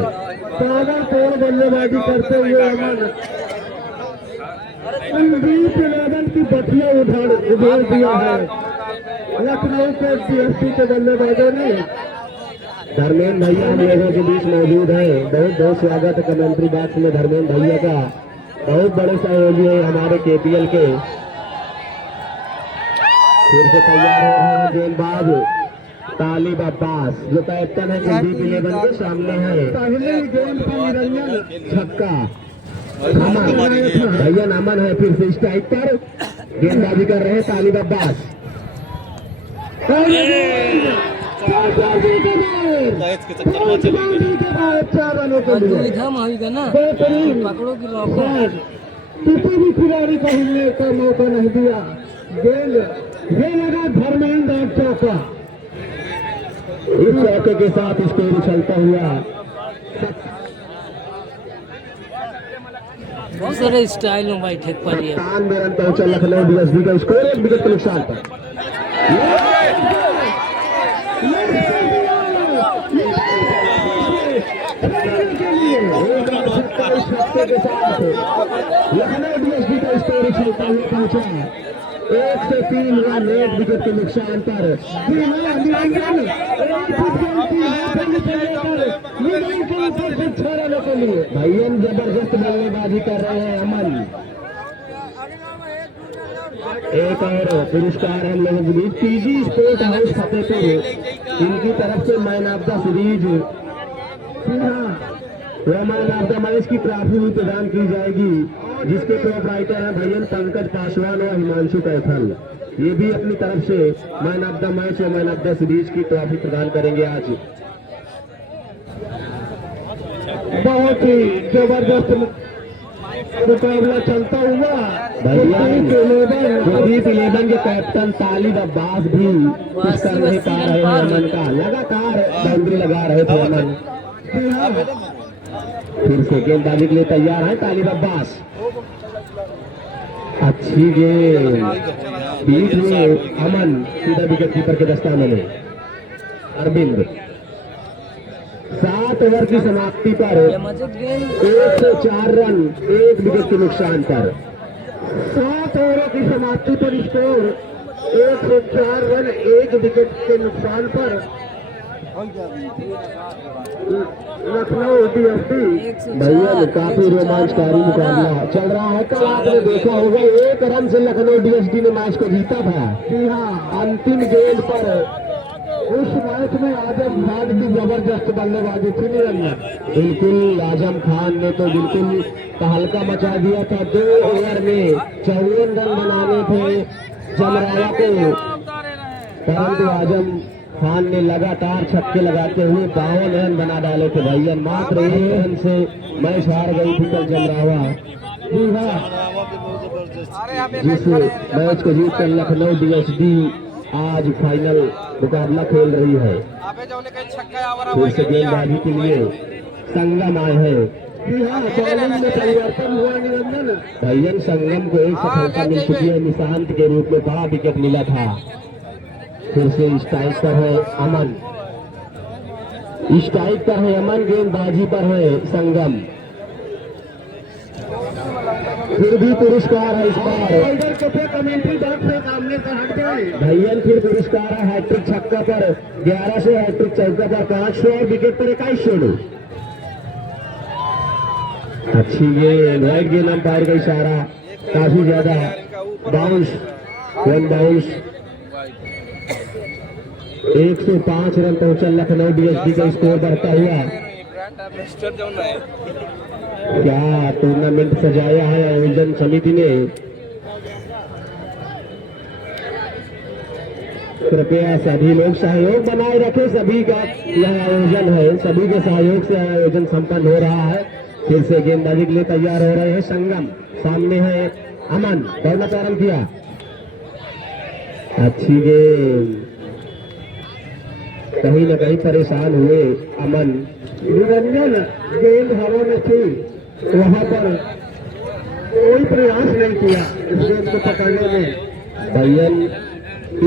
ताबड़तोड़ बल्लेबाजी करते हुए अमन कुलदीप 11 की बथिया उधेड़ दिया है लखनऊ के डीएसपी के बल्लेबाजों ने। धर्मेंद्र भैया हम लोगों के बीच मौजूद है, बहुत बहुत स्वागत है कमेंट्री बॉक्स में धर्मेंद्र भैया का, बहुत बड़े सहयोगी है हमारे केपीएल के। फिर से तैयार हो रहे हैं गेंदबाज तालिब अब्बास जो कैप्टन है कुलदीप 11 के सामने है। पहले गेंद पर निरंजन छक्का, भैया नमन है। फिर से स्ट्राइक पर गेंदबाजी कर रहे हैं तालिब अब्बास। पकड़ो कि किसी भी खिलाड़ी को हिलने का मौका नहीं दिया। गेंद ये लगा धर्मेंद्र एक चौका, इस चौके के साथ स्कोर उछलता हुआ। बहुत सारे स्टाइल में भाई ठेक पा लिया। 97 रन पहुंचा लखनऊ डीएसपी का स्कोर, 1 विकेट के नुकसान पर। लखनऊ डीएसपी का स्कोर उछलता हुआ पहुंचा 1 से 3 रन, 1 विकेट के नुकसान पर। भैया जबरदस्त बल्लेबाजी कर रहे हैं अमन। एक और पुरस्कार हम लोगों के बीच पीजी स्पोर्ट हाउस फतेहपुर, इनकी तरफ से man of the series man of the match की ट्रॉफी भी प्रदान की जाएगी, जिसके टॉप राइटर हैं भैया पंकज पासवान और हिमांशु कैथल। ये भी अपनी तरफ से मैन ऑफ द मैच और मैन ऑफ द सीरीज की ट्रॉफी प्रदान करेंगे आज। बहुत ही जबरदस्त मुकाबला चलता हुआ। कुलदीप 11 के कैप्टन तालिब अब्बास भी कुछ कर नहीं पा रहे हैं अमन का, लगातार बाउंड्री लगा रहे थे अमन। फिर से गेंदबाजी के लिए तैयार है तालिब अब्बास। अच्छी गेंद बीच में अमन, सीधा विकेट कीपर के दस्ताने में अरविंद। 7 ओवर की समाप्ति पर ये मजिद गेंद 104 रन 1 विकेट के नुकसान पर। 7 ओवरों की समाप्ति पर स्कोर 104 रन 1 विकेट के नुकसान पर लखनऊ डीएसडी। भैया काफी रोमांचकारी मुकाबला चल रहा है। कल आपने देखा होगा 1 रन से लखनऊ डीएसडी ने मैच को जीता था। जी हाँ, अंतिम गेंद पर उस मैच में आजम खान की जबरदस्त बल्लेबाजी थी निरंजन। बिल्कुल आजम खान ने तो बिल्कुल तहलका मचा दिया था। 2 ओवर में 54 रन बनाने थे जमराया को, परंतु आजम खान ने लगातार छक्के लगाते हुए 52 रन बना डाले थे भैया। मात्र 1 रन से मैच हार गई थी कल जमरावा। जी हाँ, जिस मैच को जीतकर लखनऊ डीएसडी आज फाइनल मुकाबला खेल रही है। फिर से गेंदबाजी के लिए संगम आए हैं। जी हाँ, बॉलिंग में परिवर्तन हुआ निरंजन। भैया संगम को एक सफलता मिल चुकी है, निशांत के रूप में बड़ा विकेट मिला था। फिर से स्ट्राइक पर है अमन, स्ट्राइक पर है अमन, गेंदबाजी पर है संगम। फिर भी पुरस्कार है इस बार। कमेंट्री बॉक्स से सामने से हट गए भैया। फिर पुरस्कार है हैट्रिक छक्का पर 1100, हैट्रिक चौका पर 500 और विकेट पर 2100। अच्छी गेंद, राइट गेंद अंपायर का इशारा, काफी ज्यादा बाउंस, 1 बाउंस। 105 रन पहुंचा लखनऊ डीएसडी का स्कोर बढ़ता हुआ। क्या टूर्नामेंट सजाया है आयोजन समिति ने। कृपया सभी लोग सहयोग बनाए रखें, सभी का यह आयोजन है, सभी के सहयोग से आयोजन संपन्न हो रहा है। फिर से गेंदबाजी के लिए तैयार हो रहे हैं संगम, सामने है अमन, दौड़ना प्रारंभ किया। अच्छी गेंद, कहीं न कहीं परेशान हुए अमन। निरंजन गेंद हवा में थी, वहां पर कोई प्रयास नहीं किया इस गेंद को पकड़ने में। भैयन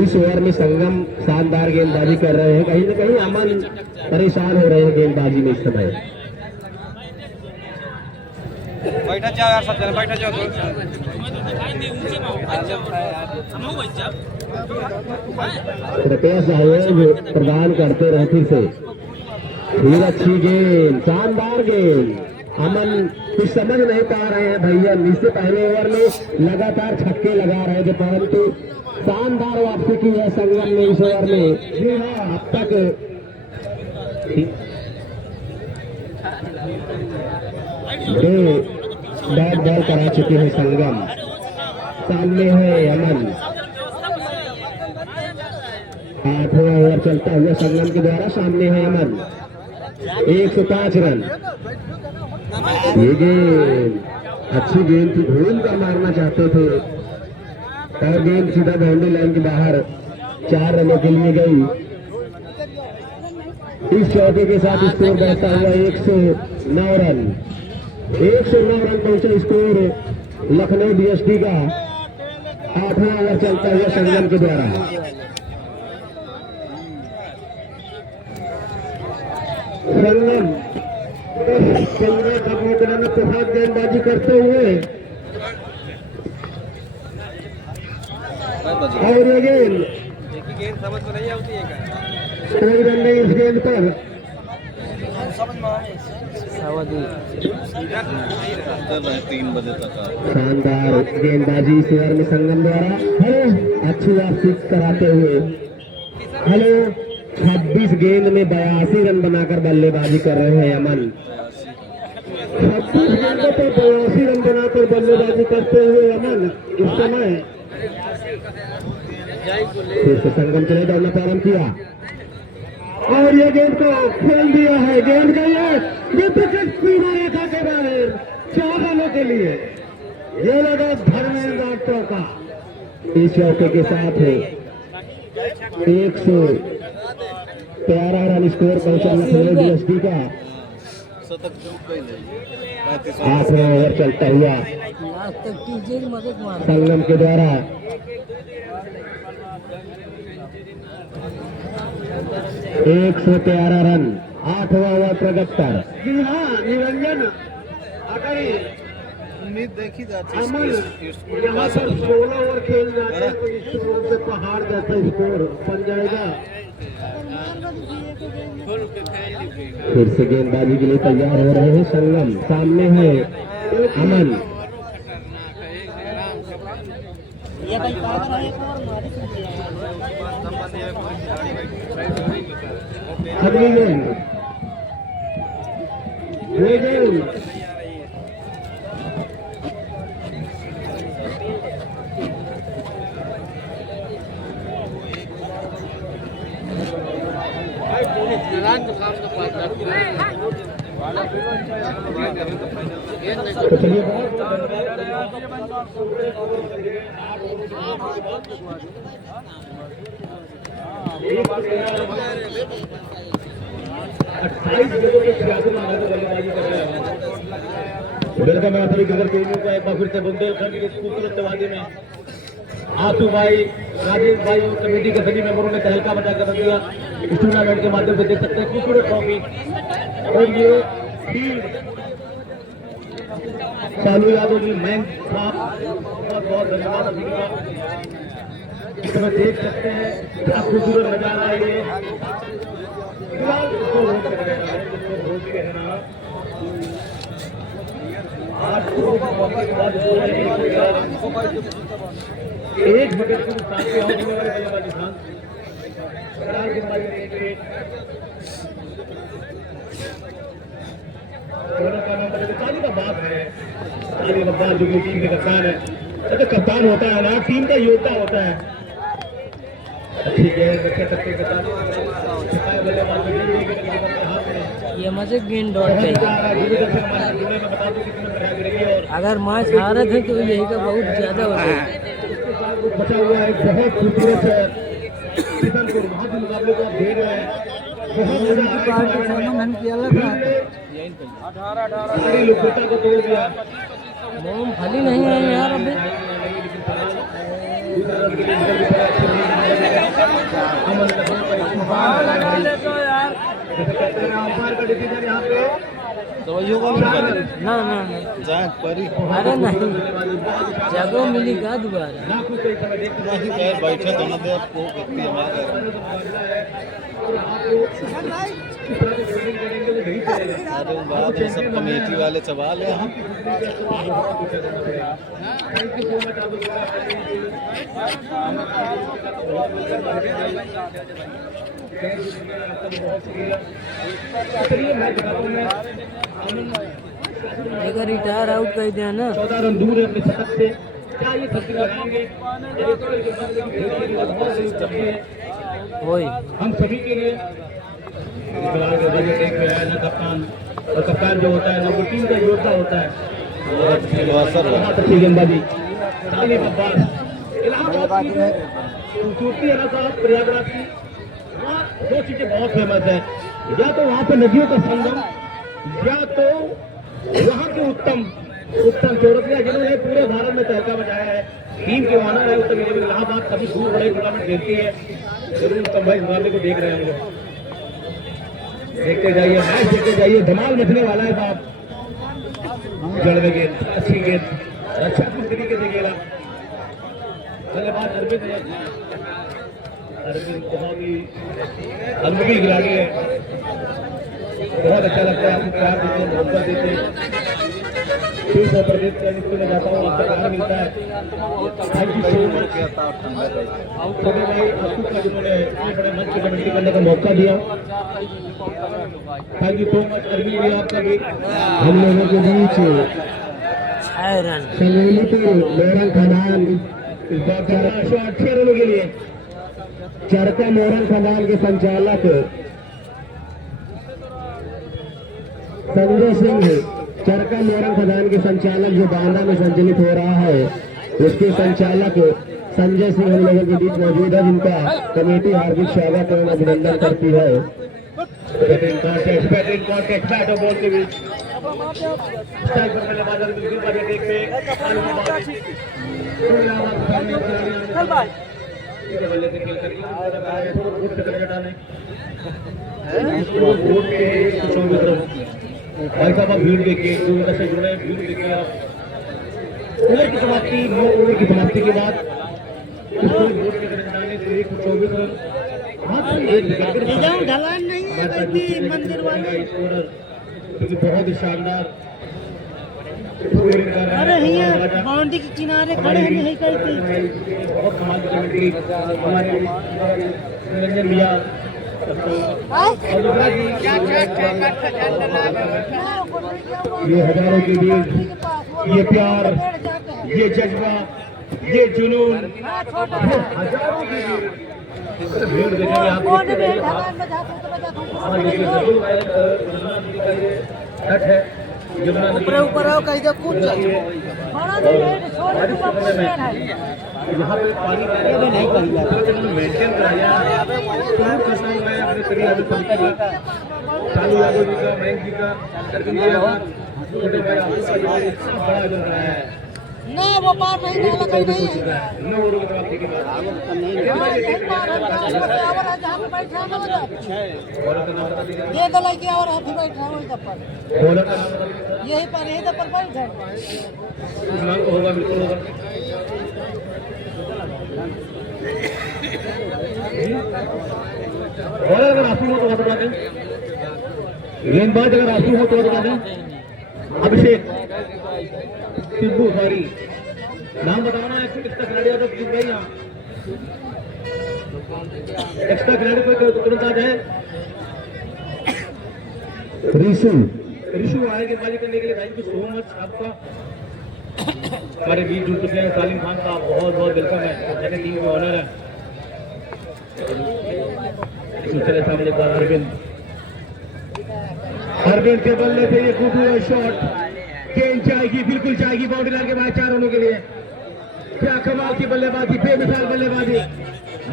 इस ओवर में संगम शानदार गेंदबाजी कर रहे हैं, कहीं न कहीं अमन परेशान हो रहे हैं गेंदबाजी में इस समय। बैठा जाओ यार, सब जन बैठा जाओ। कृपया सहयोग प्रदान करते रहे। फिर से फिर अच्छी गेंद, शानदार गेंद। अमन कुछ समझ नहीं पा रहे हैं भैया। इससे पहले ओवर में लगातार छक्के लगा रहे थे, परंतु शानदार वापसी की है संगम ने इस ओवर में। जी हाँ, अब तक बैट बॉल करा चुके हैं संगम। सामने है अमन। 8वां ओवर चलता हुआ संगम के द्वारा, सामने है अमन। 105 रन। ये गेंद अच्छी गेंद थी, ढूंढ कर मारना चाहते थे और गेंद सीधा बाउंड्री लाइन के बाहर 4 रनों के लिए गई। इस चौके के साथ स्कोर बढ़ता हुआ 109 रन। 109 रन पहुंचा स्कोर लखनऊ डीएसडी का। 8वां ओवर चलता हुआ संगम के द्वारा। संगम 15 कदमों के रन के साथ गेंदबाजी करते हुए और ये गेंद गेंद समझ में नहीं आती है, कोई रन नहीं इस गेंद पर। कर रहे हैं 3 बजे तक। शानदार गेंदबाजी इस ओवर में संगम द्वारा। हेलो, अच्छी वापसी कराते हुए। हेलो, 26 गेंद में 82 रन बनाकर बल्लेबाजी कर रहे हैं अमन। 26 गेंदों पर 82 रन बनाकर बल्लेबाजी करते हुए अमन इस समय। फिर से संगम चले, दौड़ना प्रारंभ किया और ये गेंद को खेल दिया है। गेंद गई है सीमा रेखा के बाहर 4 रनों के लिए। ये लगा धर्मेंद्र चौका। इस चौके के साथ है 113 रन स्कोर पहुंचा लखनऊ डीएसडी का। शतक पहले 35 आखिरी ओवर चलता हुआ लास्ट तक टीचर मदद मार संगम के द्वारा 113 रन, 8वां ओवर प्रगति। जी हाँ, निरंजन अगर उम्मीद देखी जाती अमल है यहाँ पर 16 ओवर खेल जाते हैं तो इस स्कोर से पहाड़ जैसा स्कोर बन जाएगा। फिर से गेंदबाजी के लिए तैयार हो रहे हैं संगम। सामने है अमन। अगली गेंद ये गेंद तो चलिए वेलकम है सभी क्रिकेट प्रेमियों को एक बार फिर से बुंदेलखंड की खूबसूरत वादी में आंसू भाई, राजेश भाई और कमेटी के सभी मेंबरों ने तहलका बचा कर दिया। इस टूर्नामेंट के माध्यम से देख सकते हैं खूबसूरत ट्रॉफी और ये सालू यादव जी मैन साहब बहुत बहुत धन्यवाद अभी का। इस समय देख सकते हैं क्या खूबसूरत नजारा है ये। एक विकेट को साथ में होने वाले बल्लेबाज खान ताली का बात है। ताली का बात जो टीम के कप्तान है, तो कप्तान होता है ना, टीम का योद्धा होता है। अच्छी गेंद रखे सकते कप्तान ये मजे गेंद डॉट पे। अगर मैच हारत है तो यही का बहुत ज्यादा होता है। बचा हुआ है बहुत खूबसूरत है किशनपुर महान मुकाबले को देख रहे हैं। बहुत सारी लोकता को तोड़ दिया। मूंगफली नहीं है यार अभी। तो वही होगा ना ना ना जाए परी अरे नहीं जगह मिली का दोबारा नहीं पैर बैठे तो ना दे आपको व्यक्ति हमारे अरे बात है सब कमेटी वाले सवाल है। अगर रिटायर आउट कर दिया ना 14 रन दूर है अपने शतक से। क्या ये छक्के लगाएंगे? वही हम सभी के लिए देख रहे हैं ना कप्तान, और कप्तान जो होता है ना वो टीम का योद्धा होता है। बहुत अच्छी गेंदबाजी ताली बब्बास इलाहाबाद की खूबसूरती है ना साहब। प्रयागराज की वहाँ दो चीजें बहुत फेमस है, या तो वहाँ पे नदियों का संगम, या तो वहाँ के उत्तम चौरसिया जिन्होंने पूरे भारत में तहलका मचाया है। टीम के वानर है उत्तम इलाहाबाद कभी दूर बड़े टूर्नामेंट खेलती है। जरूर उत्तम भाई मुकाबले को देख रहे हैं हम लोग। देखते जाइए मैच देखते जाइए, धमाल मचने वाला है साहब। जड़ में गेंद अच्छी गेंद अच्छा तरीके से खेला। धन्यवाद अरविंद बहुत ही अनुभवी खिलाड़ी है। बहुत अच्छा लगता है आपको प्यार देते हैं, मोहब्बत देते हैं। फिर से प्रदेश का इसको मैं जाता हूँ, आपका प्यार मिलता है। थैंक यू सो मच सभी भाई आपको का जिन्होंने इतने बड़े मंच पे कमेंट्री करने का मौका दिया। Thank you so much Arvind ji आपका भी। हम लोगों के बीच 6 रन संगोलीपुर मोरन खदान इस बार 408 रनों के लिए चरका मोरन खदान के संचालक संजय सिंह, चरका मोरन खदान के संचालक जो बांदा में संचालित हो रहा है, उसके संचालक संजय सिंह हम लोगों के बीच मौजूद है, जिनका कमेटी हार्दिक स्वागत एवं अभिनंदन करती है। बैटिंग कॉन्टेक्ट बैट और बॉल के बीच स्ट्राइक पर बल्लेबाज बिल्कुल बड़े टेक पे चल भाई ये बल्ले से खेल करके वोट से हटाने इसको वोट के शो की तरफ भाई साहब आप भीड़ देखिए जो इधर से जुड़े भीड़ देखिए आप ओवर की समाप्ति 9 ओवर की समाप्ति के बाद इसको वोट के तरफ हटाने से 124 रन ढलान नहीं है मंदिर वाले। क्योंकि बहुत ही शानदार अरे बाउंड्री के किनारे खड़े हैं नहीं करते। बहुत कमाल की कमेंट्री हमारे निरंजन भैया ये हजारों के बीच ये प्यार ये जज्बा ये जुनून हजारों के बीच भीड़ देखेंगे आप है ऊपर ऊपर आओ कहीं कूद यहाँ पे पानी नहीं मेंटेन कराया अपने सभी चालू यादव जी का मयंक जी का छोटे भाई बड़ा चल रहा है ना वो पार नहीं डाला कहीं नहीं है। ये तो लड़की और हाथी बैठा वही पर यही पर बैठा होगा बिल्कुल होगा अगर आंसू हो तो बता दें गेंदबाज अगर आंसू हो तो बता दें अभिषेक सिद्धू सॉरी नाम बताना है एक्स्ट्रा खिलाड़ी तो क्यों गई यहाँ एक्स्ट्रा खिलाड़ी कोई तुरंत आ जाए ऋषु आए के बाजी करने के लिए थैंक यू सो मच आपका हमारे बीच जुड़ चुके हैं सालिम खान का बहुत बहुत वेलकम है सेकंड टीम में ऑनर है दूसरे सामने अरविंद के बल्ले पे ये खूबसूरत शॉट गेंद जाएगी बिल्कुल जाएगी बाउंड्री लाइन के बाहर 4 रनों के लिए क्या कमाल की बल्लेबाजी बेमिसाल बल्लेबाजी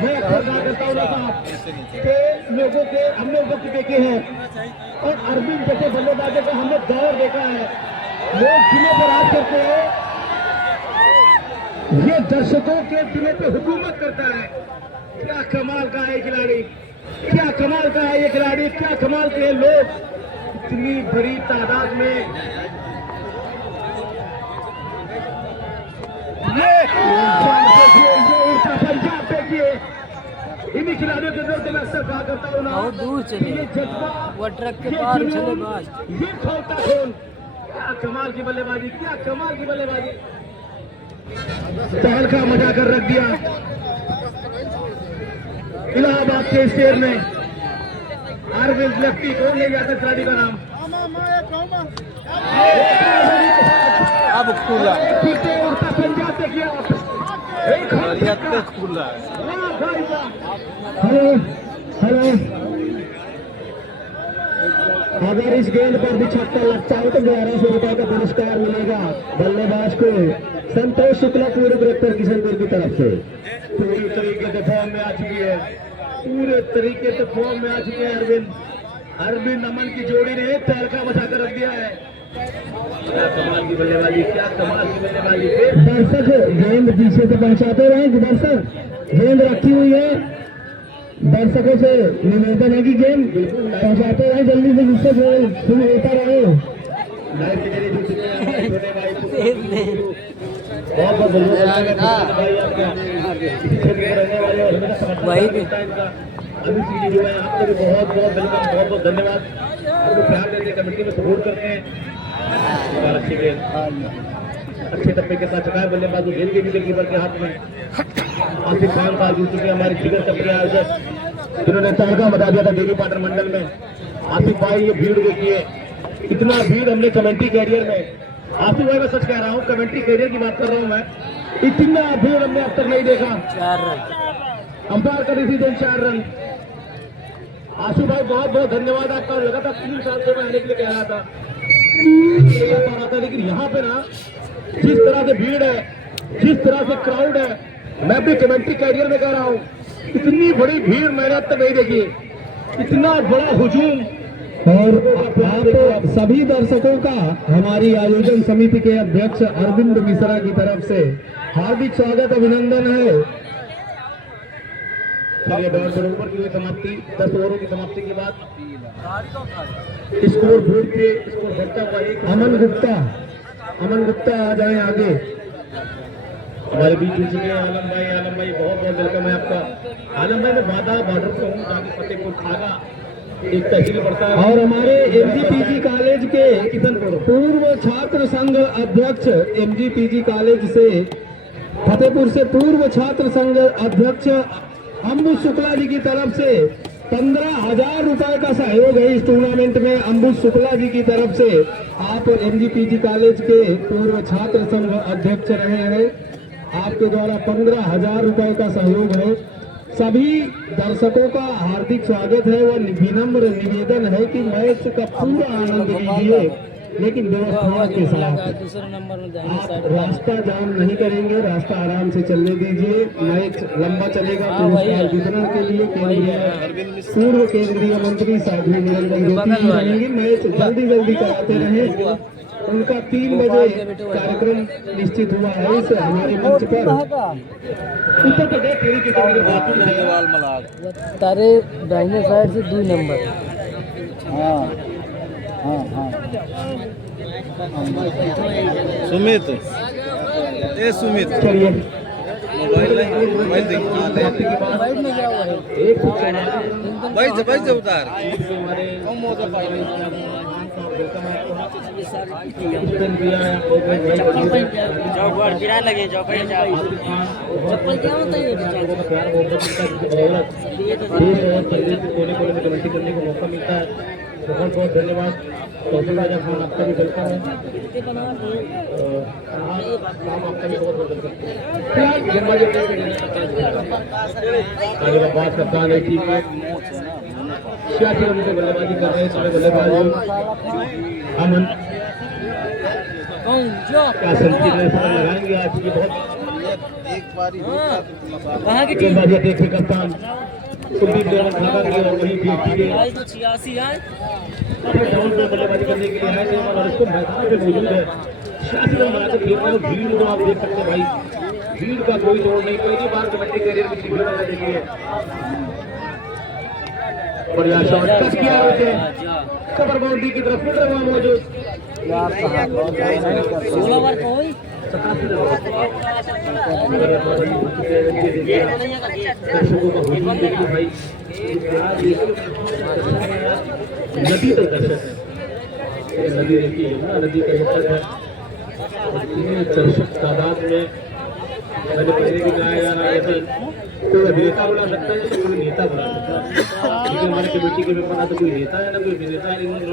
मैं अक्सर बात करता हूँ साहब के लोगों के हमने वक्त देखे हैं और अरविंद जैसे बल्लेबाजों का हमने दौर देखा है लोग दिलों पर राज करते हैं ये दर्शकों के दिलों पे हुकूमत करता है क्या कमाल का है खिलाड़ी क्या कमाल का है ये खिलाड़ी क्या कमाल के लोग इतनी बड़ी तादाद में पंजाब देखिए इन्हीं खिलाड़ियों के जोर से मैं अक्सर कहा करता हूँ ना बहुत दूर चले वो ट्रक के पार चले बस ये खोलता खून क्या कमाल की बल्लेबाजी क्या कमाल की बल्लेबाजी टहल का मजा कर रख दिया इलाहाबाद के शेर में अरविंद लेफ्टी कौन ले जाते खिलाड़ी का नाम अब खुला उड़ता पंजाब देखिए आप खुला हेलो अगर इस गेंद पर भी छक्का लगता है तो 1100 रुपए का पुरस्कार मिलेगा बल्लेबाज को संतोष शुक्ला पूर्व डायरेक्टर किशनपुर की तरफ से पूरी तरीके से फॉर्म में आ चुकी है पूरे तरीके से फॉर्म में आ चुके हैं अरविंद अमन की जोड़ी ने तहलका मचा कर रख दिया है क्या कमाल की बल्लेबाजी क्या कमाल की बल्लेबाजी दर्शक गेंद पीछे से पहुंचाते रहे दर्शक गेंद रखी हुई है दर्शकों से निवेदन है कि गेंद पहुंचाते रहे जल्दी से जिससे शुरू होता रहे बहुत बहुत वही भी अभी जो है आपको भी बहुत बहुत वेलकम बहुत बहुत धन्यवाद आपको प्यार देते कमेटी में सपोर्ट करते हैं अच्छी गेंद अच्छे टप्पे के साथ चुका है बल्लेबाज को गेंद के विकेट कीपर के हाथ में आसिफ खान का जुड़ चुके हमारे जिगर टप्पे आयोजक जिन्होंने तहलका बता दिया था देवी पाटन मंडल में आसिफ भाई ये भीड़ देखिए इतना भीड़ हमने कमेंट्री कैरियर में आसिफ भाई मैं सच कह रहा हूँ कमेंट्री कैरियर की बात कर रहा हूँ मैं इतना भीड़ हमने अब तक नहीं देखा 4 रन अंपायर का डिसीजन 4 रन आशु भाई बहुत बहुत धन्यवाद आपका लगातार 3 साल से मैं आने के लिए कह रहा था लेकिन यहाँ पे ना जिस तरह से भीड़ है जिस तरह से क्राउड है मैं भी कमेंट्री कैरियर में कह रहा हूँ इतनी बड़ी भीड़ मैंने अब तक नहीं देखी इतना बड़ा हुजूम। और आप सभी दर्शकों का हमारी आयोजन समिति के अध्यक्ष अरविंद मिश्रा की तरफ से हार्दिक स्वागत अभिनंदन है। चलिए दौड़ बराबर की समाप्ति, 10 ओवरों की समाप्ति के बाद स्कोर बोर्ड पे स्कोर बढ़ता हुआ एक अमन गुप्ता आ जाए आगे। हमारे बीच में चुके हैं आलम भाई बहुत बहुत वेलकम है आपका। आलम भाई मैं बाधा बॉर्डर पे हूँ, जाके फतेहपुर खागा एक तहसील पड़ता है। और हमारे एमजीपीजी कॉलेज के पूर्व छात्र संघ अध्यक्ष, एमजीपीजी कॉलेज से फतेहपुर से पूर्व छात्र संघ अध्यक्ष अंबुज शुक्ला जी की तरफ से 15,000 रुपए का सहयोग है इस टूर्नामेंट में। अंबुज शुक्ला जी की तरफ से आप एमजीपीजी कॉलेज के पूर्व छात्र संघ अध्यक्ष रहे हैं, आपके द्वारा 15,000 रुपए का सहयोग है। सभी दर्शकों का हार्दिक स्वागत है। वह विनम्र निवेदन है कि मैच का पूरा आनंद लीजिए, लेकिन व्यवस्था के साथ। आप रास्ता जाम नहीं करेंगे, रास्ता आराम से चलने दीजिए। मैच लंबा चलेगा। पुरस्कार वितरण के लिए पूर्व केंद्रीय मंत्री साध्वी निरंजन ज्योति जी रहेंगे। मैच जल्दी कराते रहे। उनका 3 बजे कार्यक्रम निश्चित हुआ है इस हमारे मंच पर। उत्तर प्रदेश खेल की तारे दाहिने साइड से 2 नंबर। हाँ। सुमित चलिए मोबाइल देख भाई उतार कमेंटी करने का मौका मिलता है। बहुत बहुत धन्यवाद। कौशल राजा खान आपका भी वेलकम है। आपका भी बहुत बहुत वेलकम। बात कप्तान है टीम में 86 रन पे बल्लेबाजी कर रहे हैं सारे बल्लेबाज अमन। क्या संकीर्ण लगाएंगे आज की बहुत एक बारी गेंदबाजी देखे कप्तान कुलदीप देवन खाना के और वही डाउन पे बल्लेबाजी करने के लिए आए थे और उसको मैदान पे मौजूद है। 86 रन बनाकर खेल रहे हैं। भीड़ को आप देख सकते हैं भाई, भीड़ का कोई तोड़ नहीं। पहली बार कबड्डी करियर में भीड़ लगाने के लिए बढ़िया शॉट टच किया उसे कवर बाउंड्री की तरफ फिर वहां मौजूद। दर्शकों का हुजूम देखिए भाई, नदी तो दर्शक है। नदी देखिए, यमुना नदी का दर्शक है। इतने दर्शक तादाद में मैंने पहले भी कहा यार, ऐसे कोई अभिनेता बुला सकता है तो कोई नेता बुला सकता है, क्योंकि हमारे कमेटी के मेंबर ना तो कोई नेता है ना कोई अभिनेता है। इन्होंने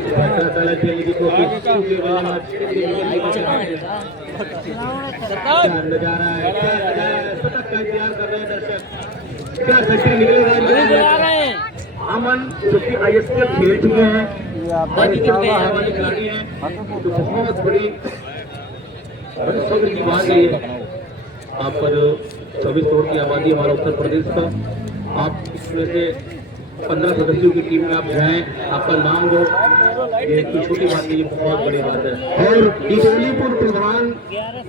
तरीका बताया है खेलने की कोशिश नजारा है। शतक का इंतजार कर रहे हैं दर्शक। क्या सेंचुरी निकलेगा? अमन जो कि ISPL खेल चुके हैं, हमारे खिलाड़ी हैं, तो बहुत बड़ी सब्र की बात है ये। आप पर 24 करोड़ की आबादी हमारा उत्तर प्रदेश का, आप इसमें से 15 सदस्यों की टीम में आप जाएं, आपका नाम हो, ये कोई छोटी बात नहीं, ये बहुत बड़ी बात है। और डिटोलीपुर प्रधान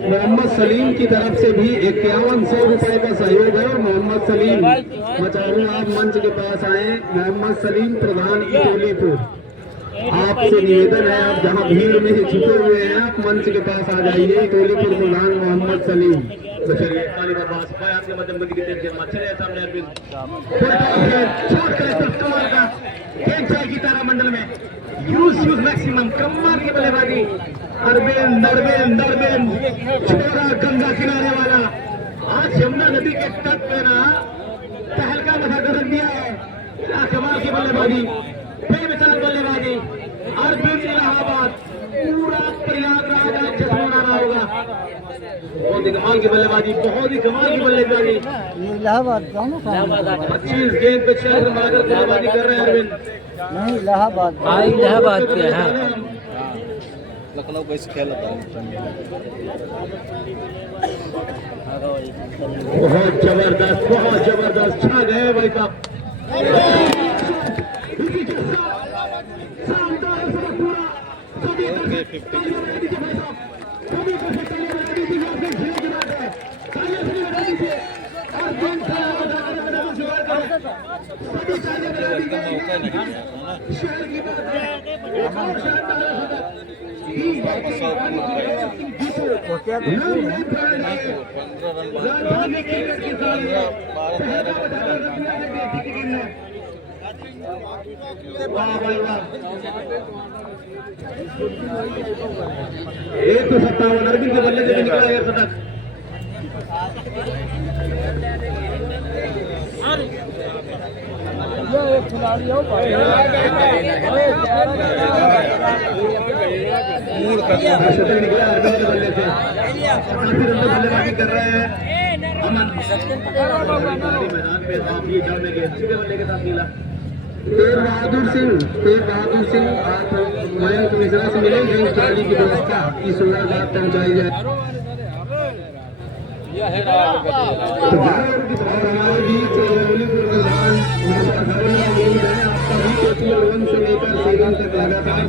मोहम्मद सलीम की तरफ से भी 5100 रुपए का सहयोग है। मोहम्मद सलीम, मैं चाहूँगा आप मंच के पास आए। मोहम्मद सलीम प्रधान डिटोलीपुर, आपसे निवेदन है, आप जहाँ भीड़ में ही छुपे हुए हैं आप मंच के पास आ जाइए। डिटोलीपुर प्रधान मोहम्मद सलीम। तो चलिए आपके मध्यम गति की तेज गेंद चले सामने अरविंद शॉट करे तो कमाल का गेंद जाएगी तारामंडल में। यूज मैक्सिमम कमाल की बल्लेबाजी। अरविंद छोरा गंगा किनारे वाला। आज यमुना नदी के तट पे ना तहलका मचा कर दिया है। कमाल की बल्लेबाजी, बेमिसाल बल्लेबाजी। अरविंद इलाहाबाद, पूरा प्रयागराज आज जश्न मना होगा। बहुत ही कमाल की बल्लेबाजी, बहुत ही कमाल की बल्लेबाजी। 25 गेंद पे 6 रन बनाकर बल्लेबाजी कर रहे हैं अरविंद। नहीं इलाहाबाद के हैं। लखनऊ का इस खेल होता है। बहुत जबरदस्त छा गए भाई साहब। एक तो 57 अरविंद के बल्ले से निकला यार शतक। शतक निकला अरविंद के बल्ले से, काफी रन बल्लेबाजी कर रहे हैं अमन मैदान में। काफी जड़ में गेंद सीधे बल्ले के साथ मिला। तेज बहादुर सिंह आप मयंक मिश्रा से मिलेंगे। जाली की व्यवस्था की सुंदर बात पहुंचाई जाए। हमारे बीच से लेकर सेवन तक लगातार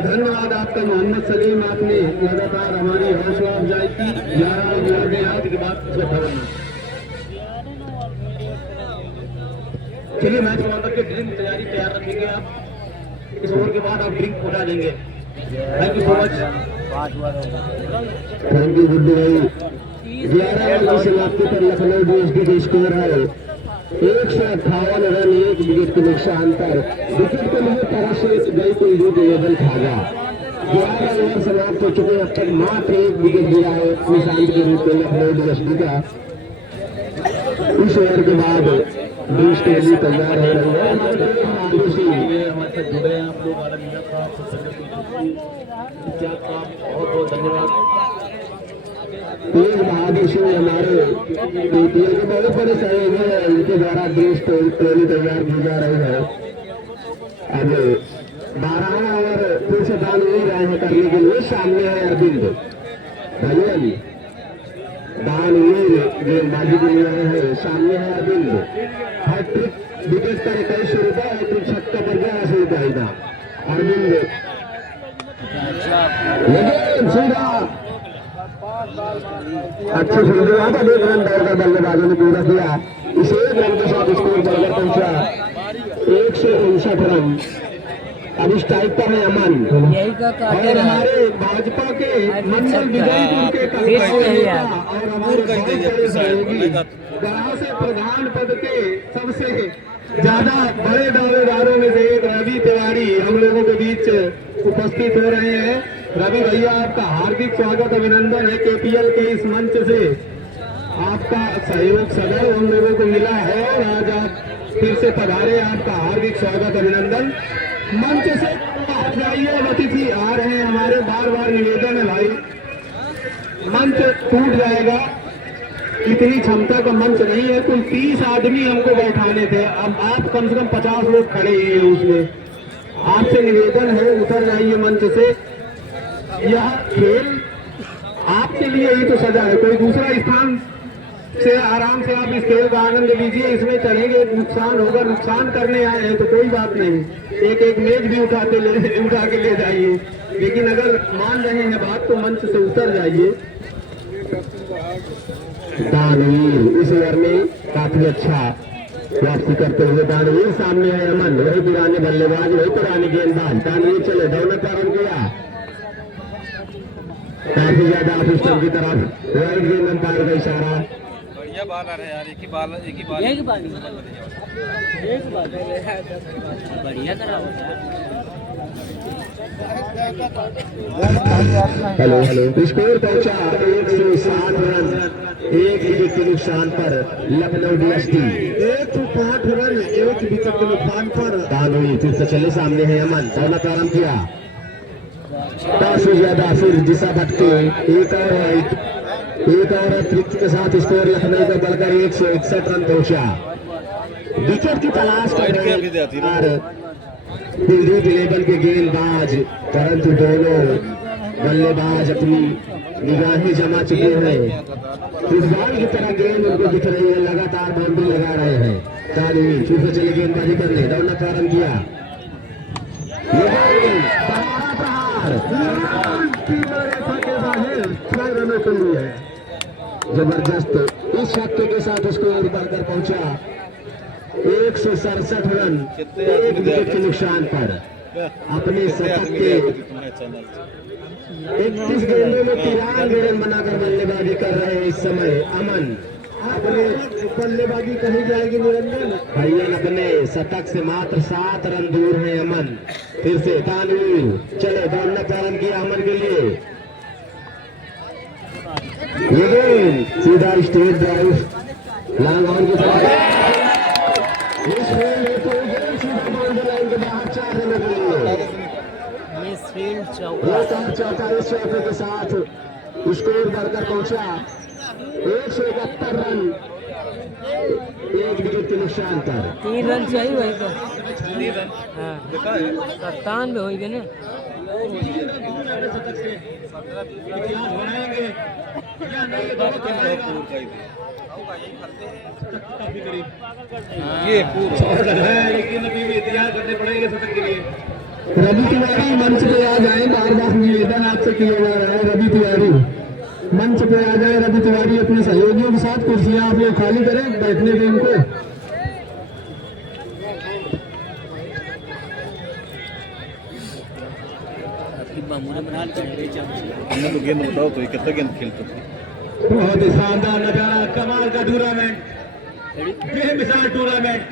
धन्यवाद आपका मोहम्मद सलीम। आपने लगातार हमारी हौसला अफजाई की। 11 आज के बाद चलिए मैच समाप्त के ड्रिंक तैयारी तैयार रखेंगे आप। इस ओवर के बाद आप ड्रिंक उठा देंगे। Thank you so much. Thank you Guddu भाई। 11 ओवर की समाप्ति पर लखनऊ डीएसपी का स्कोर है 158 रन 1 विकेट के नुकसान पर। विकेट के लिए तरह गई कोई लेवल भागा। 11 ओवर समाप्त हो चुके। अब तक मात्र 1 विकेट गिरा है निशांत के रूप में लखनऊ डीएसपी का। इस ओवर के बाद बीच के लिए तैयार हो रही है। हमारे साथ जुड़े हैं आप लोग। बहुत बहुत धन्यवाद। तेज बहादुर सिंह हमारे बीपीएल के बहुत बड़े सहयोगी है। इनके द्वारा देश टोली तैयार की जा रही है। अब 12वां ओवर फिर से दान नहीं रहे हैं करने के लिए। सामने है अरविंद भैया जी। गेंदबाजी के लिए आए हैं। सामने है अरविंद। हैट्रिक विकेट पर 2100 रुपये। हैट्रिक छक्का पर 82 रुपये इनाम। अरविंद सीधा अच्छी फील्डिंग था। 1 रन दौड़कर बल्लेबाजों ने पूरा किया। इस 1 रन के साथ स्कोर बढ़कर पहुंचा 159 रन। अब इस टाइप पर है अमन और हमारे भाजपा के मंडल विजयपुर के और हमारे गांव से प्रधान पद के सबसे ज्यादा बड़े दावेदारों में से एक रवि तिवारी हम लोगों के बीच उपस्थित हो रहे हैं। रवि भैया आपका हार्दिक स्वागत अभिनंदन है। केपीएल के इस मंच से आपका सहयोग सदैव हम लोगों को मिला है और आज आप फिर से पधारे। आपका हार्दिक स्वागत अभिनंदन। मंच से जाइए। अतिथि आ रहे हैं हमारे। बार बार निवेदन है भाई, मंच टूट जाएगा। इतनी क्षमता का मंच नहीं है। कुल 30 आदमी हमको बैठाने थे। अब आप कम से कम 50 लोग खड़े ही हैं उसमें। आपसे निवेदन है उतर जाइए मंच से। यह खेल आपके लिए ही तो सजा है। कोई दूसरा स्थान से आराम से आप इस खेल का आनंद लीजिए। इसमें चढ़ेंगे, नुकसान होगा। नुकसान करने आए हैं तो कोई बात नहीं। एक मेज भी उठा के ले जाइए। लेकिन अगर मान रहे हैं बात तो मंच से उतर जाइए। दानवीर इस ओवर में काफी अच्छा वापसी करते हुए दानवीर। सामने है अमन। वही पुराने बल्लेबाज, वही पुराने गेंदबाज। दानवीर चले दौड़ना प्रारंभ किया। काफी ज्यादा ऑफ स्टंप की तरफ वाइड गेंद अंपायर का इशारा। बढ़िया बॉलर है यार। एक ही बॉल बढ़िया करा होता है। हेलो स्कोर पहुंचा 160 रन 1 विकेट के नुकसान पर लखनऊ डीएसपी। 105 रन 1 विकेट के नुकसान पर दानवी फिर से चले। सामने है अमन। दौड़ना प्रारंभ किया। 10 से ज्यादा फिर दिशा भटके। एक और अतिरिक्त के साथ स्कोर लखनऊ का बढ़कर 161 रन पहुंचा। विकेट की तलाश कर रहे कुलदीप लेवल के गेंदबाज, परंतु दोनों बल्लेबाज अपनी निगाहें जमा चुके हैं। फुटबॉल की तरह गेंद उनको दिख रही है, लगातार बाउंड्री लगा रहे हैं। तानवीर फिर से चले गेंदबाजी करने, दौड़ना प्रारंभ किया। रनों के लिए जबरदस्त इस छक्के के साथ उसको एक बढ़कर पहुंचा 167 रन 1 विकेट के नुकसान पर अपने शतक के 31 गेंदों में 93 रन बनाकर बल्लेबाजी कर रहे हैं इस समय अमन। अपने बल्लेबाजी कही जाएगी निरंजन भैया अपने शतक से मात्र 7 रन दूर है अमन। फिर से तानवीर चले दौड़ना प्रारंभ किया अमन के लिए। ये गेंद सीधा स्टेट ड्राइव लॉन्ग ऑन की तरफ सीधा बाउंड्री लाइन के बाहर 4 रनों के लिए चौथा इस चौके के साथ स्कोर बढ़कर पहुंचा 171 रन 1 विकेट के नुकसान पर। 3 रन चाहिए वही तो 97 हो गए ना। ये पूरा लेकिन अभी भी इंतजार करने पड़ेंगे शतक के लिए। रवि तिवारी मंच पे आ जाए, बार बार निवेदन आपसे किया जा रहा है। रवि तिवारी मंच पे आ जाए। रवि तिवारी अपने सहयोगियों के साथ कुर्सियां आप लोग खाली करें बैठने के इनको। हमने तो गेंद बताओ तो कितना गेंद खेलते थे। बहुत ही शानदार नजारा, कमाल का टूर्नामेंट, बेमिसाल टूर्नामेंट।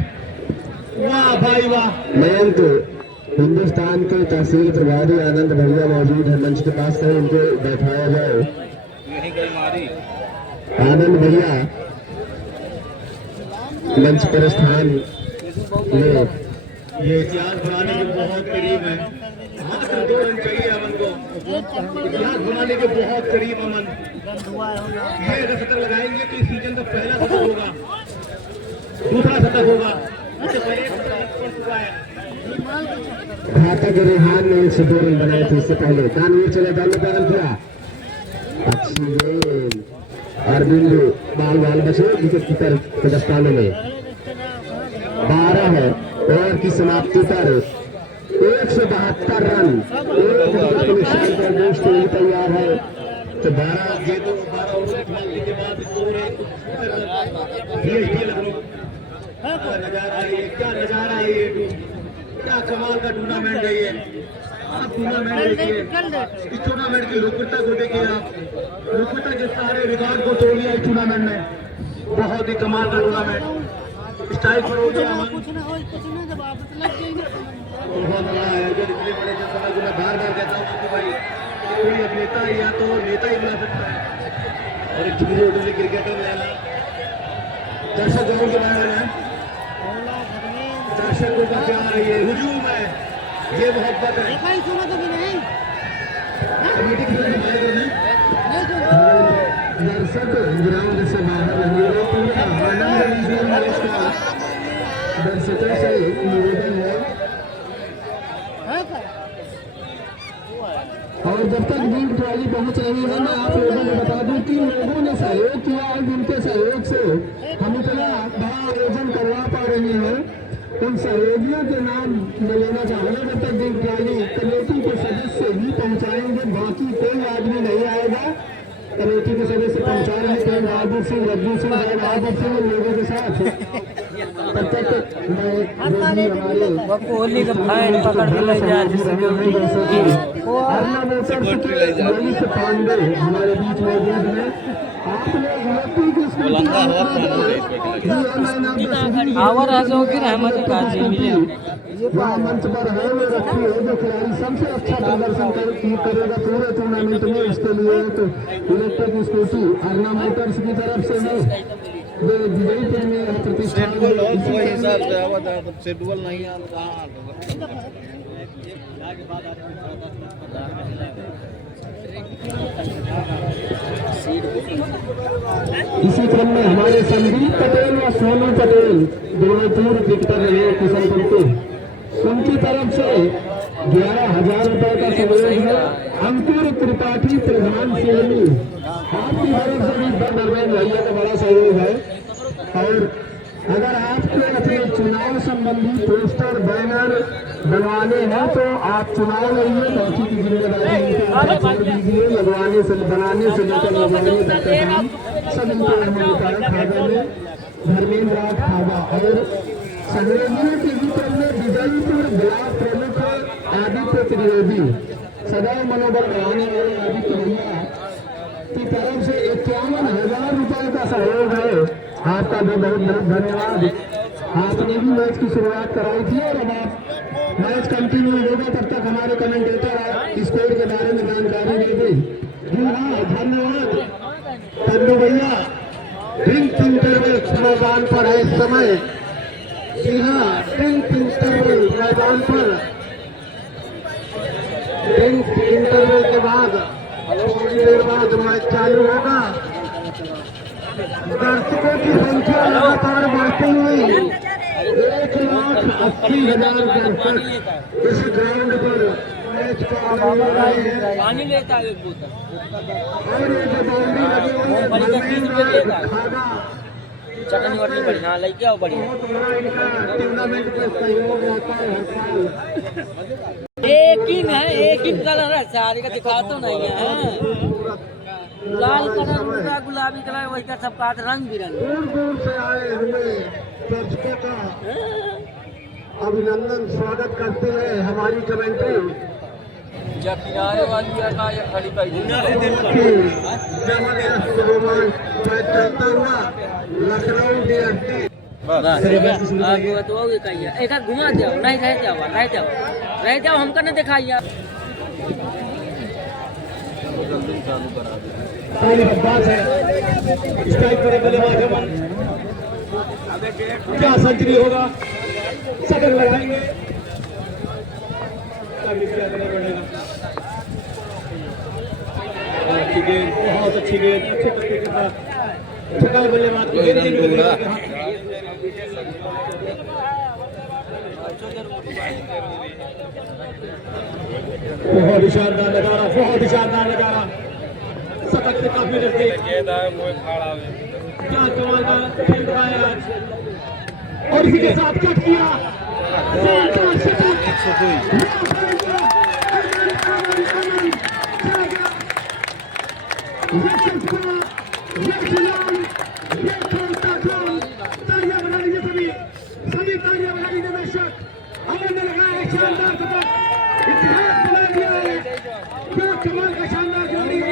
वाह भाई वाह। मयंक हिंदुस्तान के तहसील प्रभारी आनंद भैया मौजूद है मंच के पास, कहीं उनको बैठाया जाए। यही गई मारी आनंद भैया मंच पर स्थान ले। ये इतिहास बनाने के बहुत करीब है, मात्र 2 रन चाहिए अमन को। इतिहास बनाने के बहुत करीब अमन। ये अगर शतक लगाएंगे तो इस सीजन का पहला शतक होगा, दूसरा शतक होगा। इससे पहले एक शतक पड़ चुका है। घातक रेहान ने 102 रन बनाए थे इससे पहले। तानवीर चले डालने प्रारंभ किया, अच्छी गेंद अरविंद बाल बचे विकेट कीपर के दस्ताने में। 12 ओवर की समाप्ति पर 172 रन 1 विकेट के नुकसान पर दोस्त तैयार है। तो 12 गेंदों 12 ओवर खेलने के बाद स्कोर नजारा है। क्या नजारा है ये, क्या कमाल का टूर्नामेंट है ये। आप टूर्नामेंट देखिए, इस टूर्नामेंट की लोकप्रियता को देखिए आप। लोकप्रियता के सारे रिकॉर्ड को तोड़ लिया इस टूर्नामेंट में। बहुत ही कमाल का टूर्नामेंट स्टाइल पर हो गया। बहुत बड़ा आयोजन, इतने बड़े जनसभा को मैं बार बार कहता हूँ कि भाई कोई अभिनेता या तो नेता ही बना सकता है और एक छोटे छोटे से क्रिकेटर लेना। दर्शक जरूर के बारे में दर्शकों का प्यार है, ये हुजूम है, ये मोहब्बत है। दर्शक ग्राउंड से बाहर दर्शकों से निवेदन है और जब तक लीग ट्रॉली पहुंच रही है मैं आप लोगों को बता दूं कि लोगों ने सहयोग किया और जिनके सहयोग से हम इतना बड़ा आयोजन करवा पा रहे हैं उन सहयोगियों के नाम मैं लेना चाहूँगा। जब तक लीग ट्रॉली कमेटी के सदस्य ही पहुंचाएंगे, बाकी कोई आदमी नहीं आएगा। कमेटी के सदस्य पहुंचा रहे हैं, प्रेम बहादुर सिंह, रज्जू सिंह, जय बहादुर सिंह लोगों के साथ। तब तक मैं कोहली का फाइन पकड़ के ले जा पांडे हमारे बीच मौजूद है। आप आवर आजोगी रहमत काजी वहाँ मंच पर है वो रखी है जो खिलाड़ी सबसे अच्छा प्रदर्शन करेगा पूरे टूर्नामेंट में, उसके लिए तो इलेक्ट्रिक स्कूटी अर्ना मोटर्स की तरफ से है विजयी टीम में प्रतिष्ठा हिसाब से आवाज शेड्यूल नहीं है कहाँ इसी क्रम में हमारे संदीप पटेल व सोनू पटेल दोनों पूर्व क्रिकेटर रहे किशनपुर के, उनकी तरफ से 11,000 रुपए का सहयोग है अंकुर त्रिपाठी प्रधान सेवनी आपकी तरफ से भी नरवैन भैया का बड़ा सहयोग है। और अगर आपको अपने चुनाव संबंधी पोस्टर बैनर बनवाने हैं तो आप चुनाव लड़िए, बाकी की जिम्मेदारी छोड़ दीजिए। लगवाने से बनाने से लेकर लगवाने तक का काम सब इनको खादा में धर्मेंद्र राज खादा और सहयोगियों के वितर में विजयपुर ब्लॉक प्रमुख आदित्य त्रिवेदी सदैव मनोबल बढ़ाने वाले आदित्य भैया की तरफ से 51,000 रुपए का सहयोग है। आपका भी बहुत बहुत धन्यवाद। आपने भी मैच की शुरुआत कराई थी और अब आप मैच कंटिन्यू होगा तब तक हमारे कमेंटेटर स्कोर के बारे में जानकारी दे दें। जी हाँ, धन्यवाद तन्नू भैया। ड्रिंक इंटरवल मैदान पर है इस समय। जी हाँ, ड्रिंक इंटरवल मैदान पर ड्रिंक इंटरवल के बाद थोड़ी देर बाद मैच चालू होगा। दर्शकों की संख्या लगातार बढ़ती हुई 1,80,000 दर्शक इस ग्राउंड पर मैच का आनंद ले रहे हैं। पानी लेता है एक बोतल और ये जो बाउंड्री लगी हुई है खाना चटनी वटनी बढ़िया लेके आओ बढ़िया। बहुत बड़ा इनका टूर्नामेंट में सहयोग रहता है हर साल। एक ही कलर है, सारे का दिखा तो नहीं है। लाल कलर पूरा गुलाबी कलर वही का सबका रंग बिरंग। दूर दूर से आए हुए दर्शकों का अभिनंदन स्वागत करते हैं हमारी कमेंट्री जब किनारे वाली का या खड़ी का चलता हुआ लखनऊ DST आगे तो वो कहिए एक हाथ घुमा जाओ, नहीं रह जाओ हमको न दिखाइए। पहली बात है स्ट्राइक पर बल्लेबाज अमन, क्या सेंचुरी होगा, शतक लगाएंगे, अच्छी गेंद, बहुत अच्छी गेंद, अच्छे तरीके के साथ छक्का बल्लेबाज को बहुत ही शानदार नजारा, बहुत ही शानदार नजारा, शतक से काफी नजदीक। क्या कमाल का खेल रहा है आज। और इसी के साथ कट किया तालियां बना लीजिए, सभी तालियां बना लीजिए दर्शक। अमन ने लगाया एक शानदार शतक, इतिहास बना दिया है। क्या कमाल का शानदार खिलाड़ी है।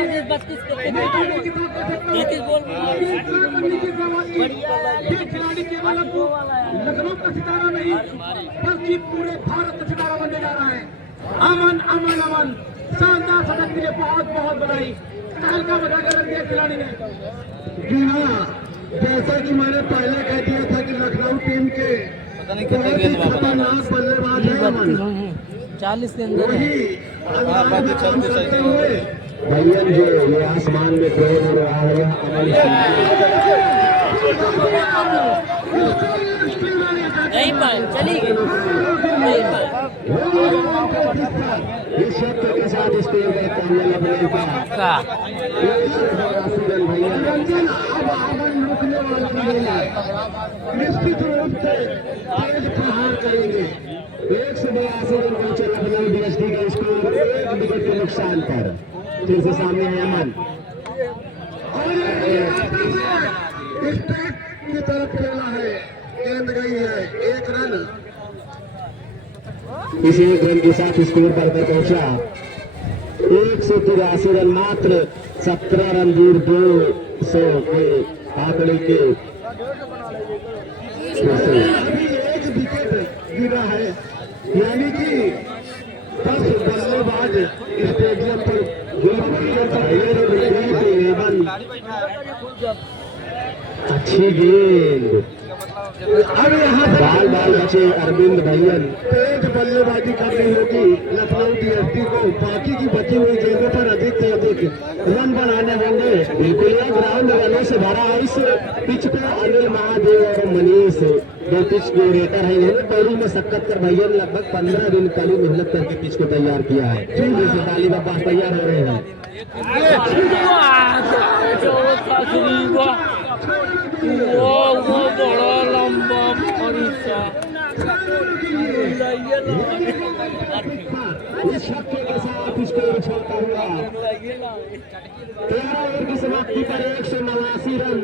ये खिलाड़ी केवल लखनऊ का सितारा नहीं बल्कि पूरे भारत का सितारा बनने जा रहा है। अमन अमन अमन शानदार शतक के लिए बहुत बहुत बधाई। हल्का बधा कर रख दिया खिलाड़ी ने। जी हाँ, जैसा कि मैंने पहले कह दिया था कि लखनऊ टीम के बहुत ही खतरनाक बल्लेबाज है अमन। 40 के अंदर वही अंदाज में काम करते हुए भैया जो ये आसमान में ड्रोन उड़ रहा है नहीं पाए चली गई नहीं पाए इस शब्द के साथ स्टेज पर कामयाब बनने का रंजन अब आगन रुकने वाला नहीं है। निश्चित रूप से तेज प्रहार करेंगे। 182 रन पहुंचे लखनऊ DST का स्कोर 1 विकेट के नुकसान पर। फिर से सामने है अमन और स्ट्राइक की तरफ खेला है, गेंद गई है 1 रन। इस 1 रन के साथ स्कोर पर पहुंचा 183 रन, मात्र 17 रन दूर 200 के आंकड़े के। अभी 1 विकेट गिरा है, यानी कि 10 बल्लेबाज स्टेडियम पर अच्छी गेंद। अब यहाँ बाल बचे अरविंद भैया तेज बल्लेबाजी करनी होगी लखनऊ DST को। बाकी की बची हुई गेंदों पर अधिक से अधिक रन बनाने होंगे। बिल्कुल यह ग्राउंड रनों से भरा है। इस पिच पे अनिल महादेव और मनीष पिच क्यूरेटर है, इन्होंने पहली मशक्कत कर भैया ने लगभग 15 दिन कड़ी मेहनत करके पिच को तैयार किया है। ताली का पास तैयार हो रहे हैं। बड़ा लंबा इस छक्के के साथ इसको उछलता हुआ 13 ओवर की समाप्ति पर 189 रन,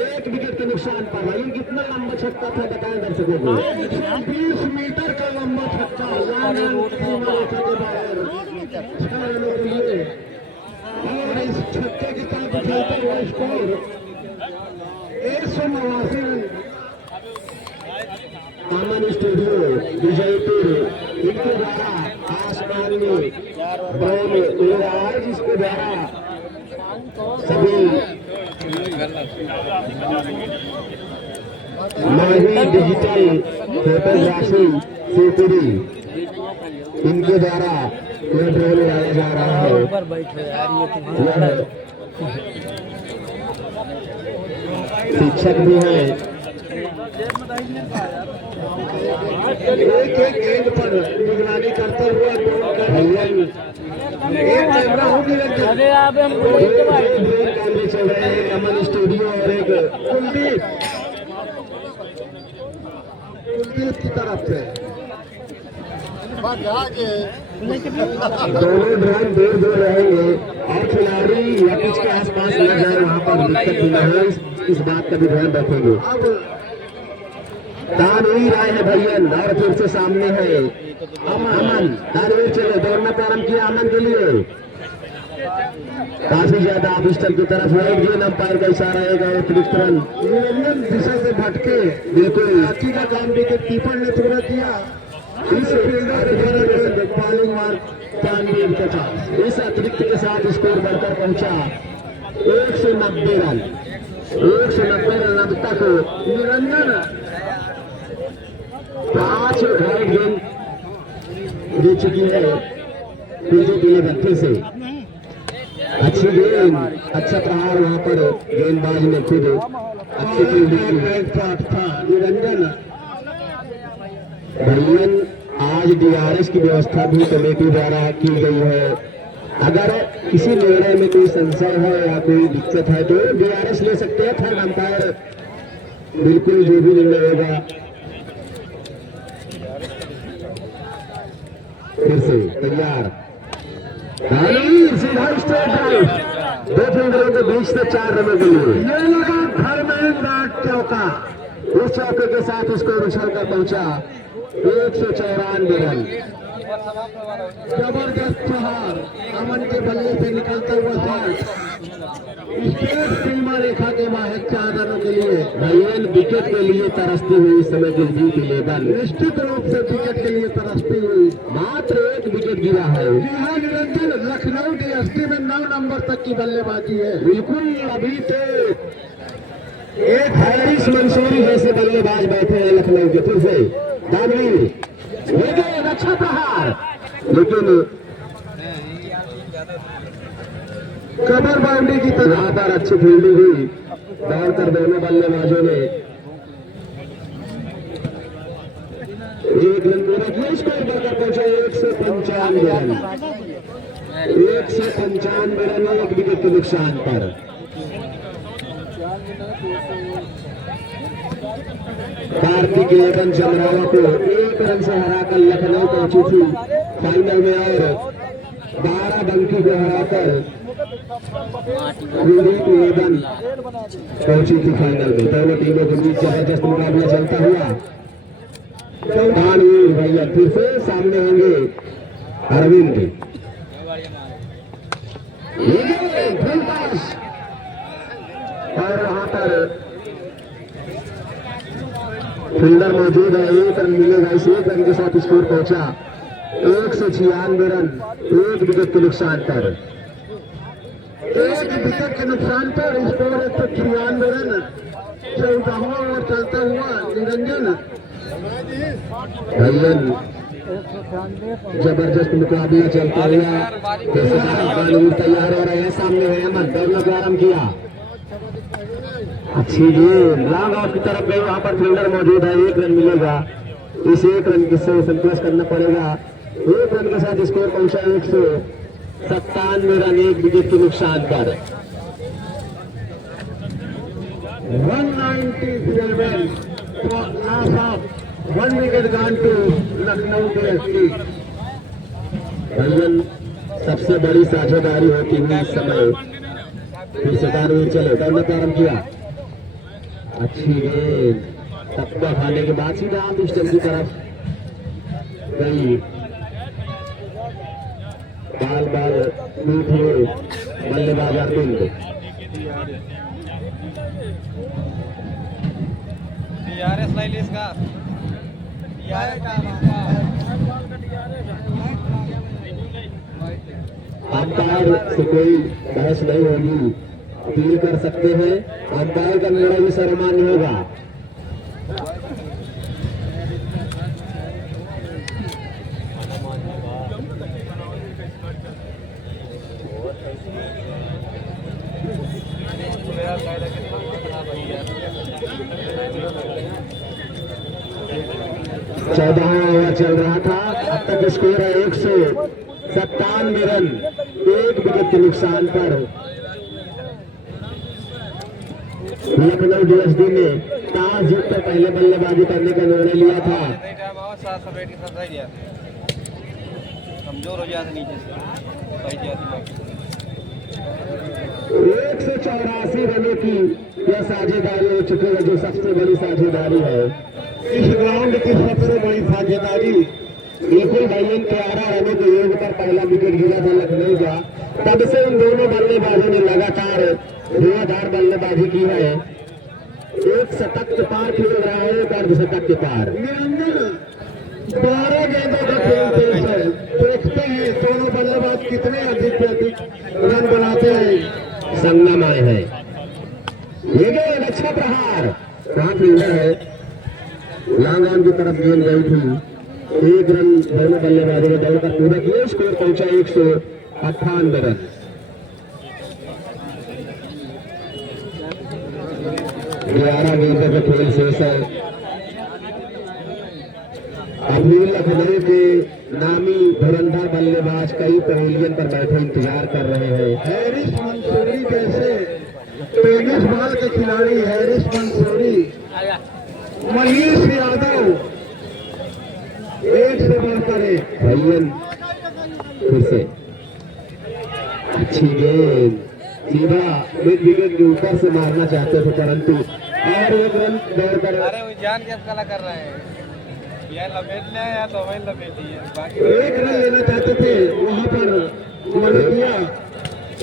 1 विकेट के नुकसान पर। भाई कितना लंबा छक्का था बताएं दर्शकों को? 20 मीटर का लंबा छक्का, और इस छक्के के साथ उछलता हुआ स्कोर 189 रन। अमन स्टूडियो विजयपुर इनके द्वारा आसमान में बॉल उड़ रहा है, जिसके द्वारा सभी माही डिजिटल फोटोग्राफी शिवपुरी इनके द्वारा यह बॉल उड़ाया जा रहा है। शिक्षक भी है। एक एक गेंद पर निगरानी करते हुए एक कैमरा होगी, कैमरे चल रहे हैं। अमन स्टूडियो और एक कुलदीप की तरफ से दोनों ड्रोन दूर दूर रहेंगे और खिलाड़ी या पिच के आसपास न जाए, वहाँ पर दिक्कत न हो, इस बात का भी ध्यान रखेंगे। अब दानवीर आए हैं भैयन और फिर से सामने है अमन। दानवीर चले, दौड़ना प्रारंभ किया अमन के लिए, काफी ज्यादा पिस्टल की तरफ वाइड गेंद, अंपायर का इशारा है अतिरिक्त रन। निरंजन दिशा से भटके बिल्कुल अच्छी का काम विकेट कीपर ने पूरा किया। इस फील्डर बॉलिंग मार्क 50। इस अतिरिक्त के साथ स्कोर बढ़कर पहुंचा 190 रन। 190 रन अब तक निरंजन 5 वाइड गेंद दे चुकी है बीजेपी ने गट्टे से। अच्छी गेंद, अच्छा प्रहार वहां पर गेंदबाज ने खुद अच्छी फील्डिंग था। निरंजन भैयन आज डीआरएस की व्यवस्था भी कमेटी द्वारा की गई है। अगर किसी निर्णय में कोई संशय है या कोई दिक्कत है तो डीआरएस ले सकते हैं। थर्ड अंपायर बिल्कुल जो भी निर्णय होगा। फिर से तैयार, सीधा स्ट्रेट ड्राइव, 2 फील्डरों के बीच से 4 रनों के लिए। ये लगा घर में डाट चौका। उस चौके के साथ उसको उछल कर पहुंचा 194 रन। जबरदस्त प्रहार, अमन के बल्ले से निकलता हुआ शॉट स्ट्रेट सीमा रेखा के बाहर 4 रनों के लिए। भैयन विकेट के लिए तरसती हुई इस समय दिलजीत 11 निश्चित रूप से विकेट के लिए तरसती हुई। मात्र 1 विकेट गिरा है। जी हाँ निरंजन, लखनऊ डीएसपी में 9 नंबर तक की बल्लेबाजी है। बिल्कुल, अभी तो एक हैरिस मंसूरी जैसे बल्लेबाज बैठे हैं लखनऊ के। फिर से दानवीर, लेकिन अच्छा प्रहार, लेकिन कबर बाउंड्री की तरह। यहाँ पर अच्छी फील्डिंग हुई, दौड़कर दोनों बल्लेबाजों ने एक रन पूरा किया। स्कोर बढ़कर पहुंचा 195 रन। 195 रन, 1 विकेट के नुकसान पर। कार्तिक 11 जमरावा को 1 रन से हराकर लखनऊ पहुंची थी फाइनल में, और 12 बंकी को हराकर कुलदीप 11 पहुंची थी फाइनल में। दोनों टीमों के बीच जबरदस्त मुकाबला चलता हुआ। दानवीर भैया फिर से सामने होंगे अरविंद। और वहां पर फील्डर मौजूद है, 1 रन मिलेगा। इस 1 रन के साथ स्कोर पहुंचा 196 रन, 1 विकेट के नुकसान पर। 1 विकेट के नुकसान पर स्कोर 193 रन। 14वां ओवर चलता हुआ निरंजन भैयन जबरदस्त मुकाबला चलता हुआ तैयार हो रहे हैं। सामने है अमन, दौड़ना प्रारंभ किया। अच्छी गेंद लॉन्ग ऑफ की तरफ गई, वहां पर फील्डर मौजूद है, 1 रन मिलेगा। इस 1 रन से संतोष करना पड़ेगा। 1 रन के साथ स्कोर पहुंचा 197 रन, 1 विकेट के नुकसान पर। 197 for loss of 1 wicket gone to Lucknow DSP। भैया सबसे बड़ी साझेदारी होती हुई इस समय फिर से दानवीर चले, दौड़ना प्रारंभ किया। अच्छी गेंद टप्पा खाने के बाद सीधा आप स्टंप की तरफ गई, बाल बाल टूट हुए बल्लेबाज अरविंद। अंपायर से कोई बहस नहीं होगी, अपील कर सकते हैं। अंपायर का निर्णय भी सर्वमान्य होगा। चौदहवां ओवर चल रहा था, अब तक स्कोर है 197 रन, 1 विकेट के नुकसान पर। लखनऊ DSD ने टॉस जीतकर पहले बल्लेबाजी करने का निर्णय लिया था। कमजोर हो जाते नीचे से 184 रनों की यह साझेदारी हो चुकी है, जो सबसे बड़ी साझेदारी है इस ग्राउंड की। सबसे बड़ी साझेदारी बिल्कुल भाई 11 रनों के योग पर पहला विकेट गिरा था लखनऊ का। तब से इन दोनों बल्लेबाजों ने लगातार धुआंधार बल्लेबाजी की है। 1 शतक के पार खेल रहा है, 1 अर्धशतक के पार। 12 गेंदों का खेल तेज है। देखते हैं दोनों बल्लेबाज कितने अधिक से अधिक रन बनाते हैं। संगम आए हैं, ये गेंद अच्छा प्रहार, कहाँ फील्डर है, लॉन्ग ऑन की तरफ गेंद गई थी। 1 रन दोनों बल्लेबाजों ने दौड़कर पूरा किया, स्कोर पहुंचा 198 रन। ग्यारह गेंदों का खेल शेष है। अभी लखनऊ के नामी धुरंधर बल्लेबाज कई पवेलियन पर बैठे इंतजार कर रहे हैं। हैरिस मंसूरी जैसे टेनिस बॉल के खिलाड़ी हैरिस मंसूरी, मनीष यादव, एक से बढ़कर एक। भैयन फिर से अच्छी गेंद सीधा मिड विकेट के ऊपर से मारना चाहते थे, परंतु और 1 रन दौड़कर। अरे वो जान के कला कर रहे हैं, या लपेटना है या तो वही लपेटी है। 1 रन लेना चाहते थे, वहां पर उन्होंने किया।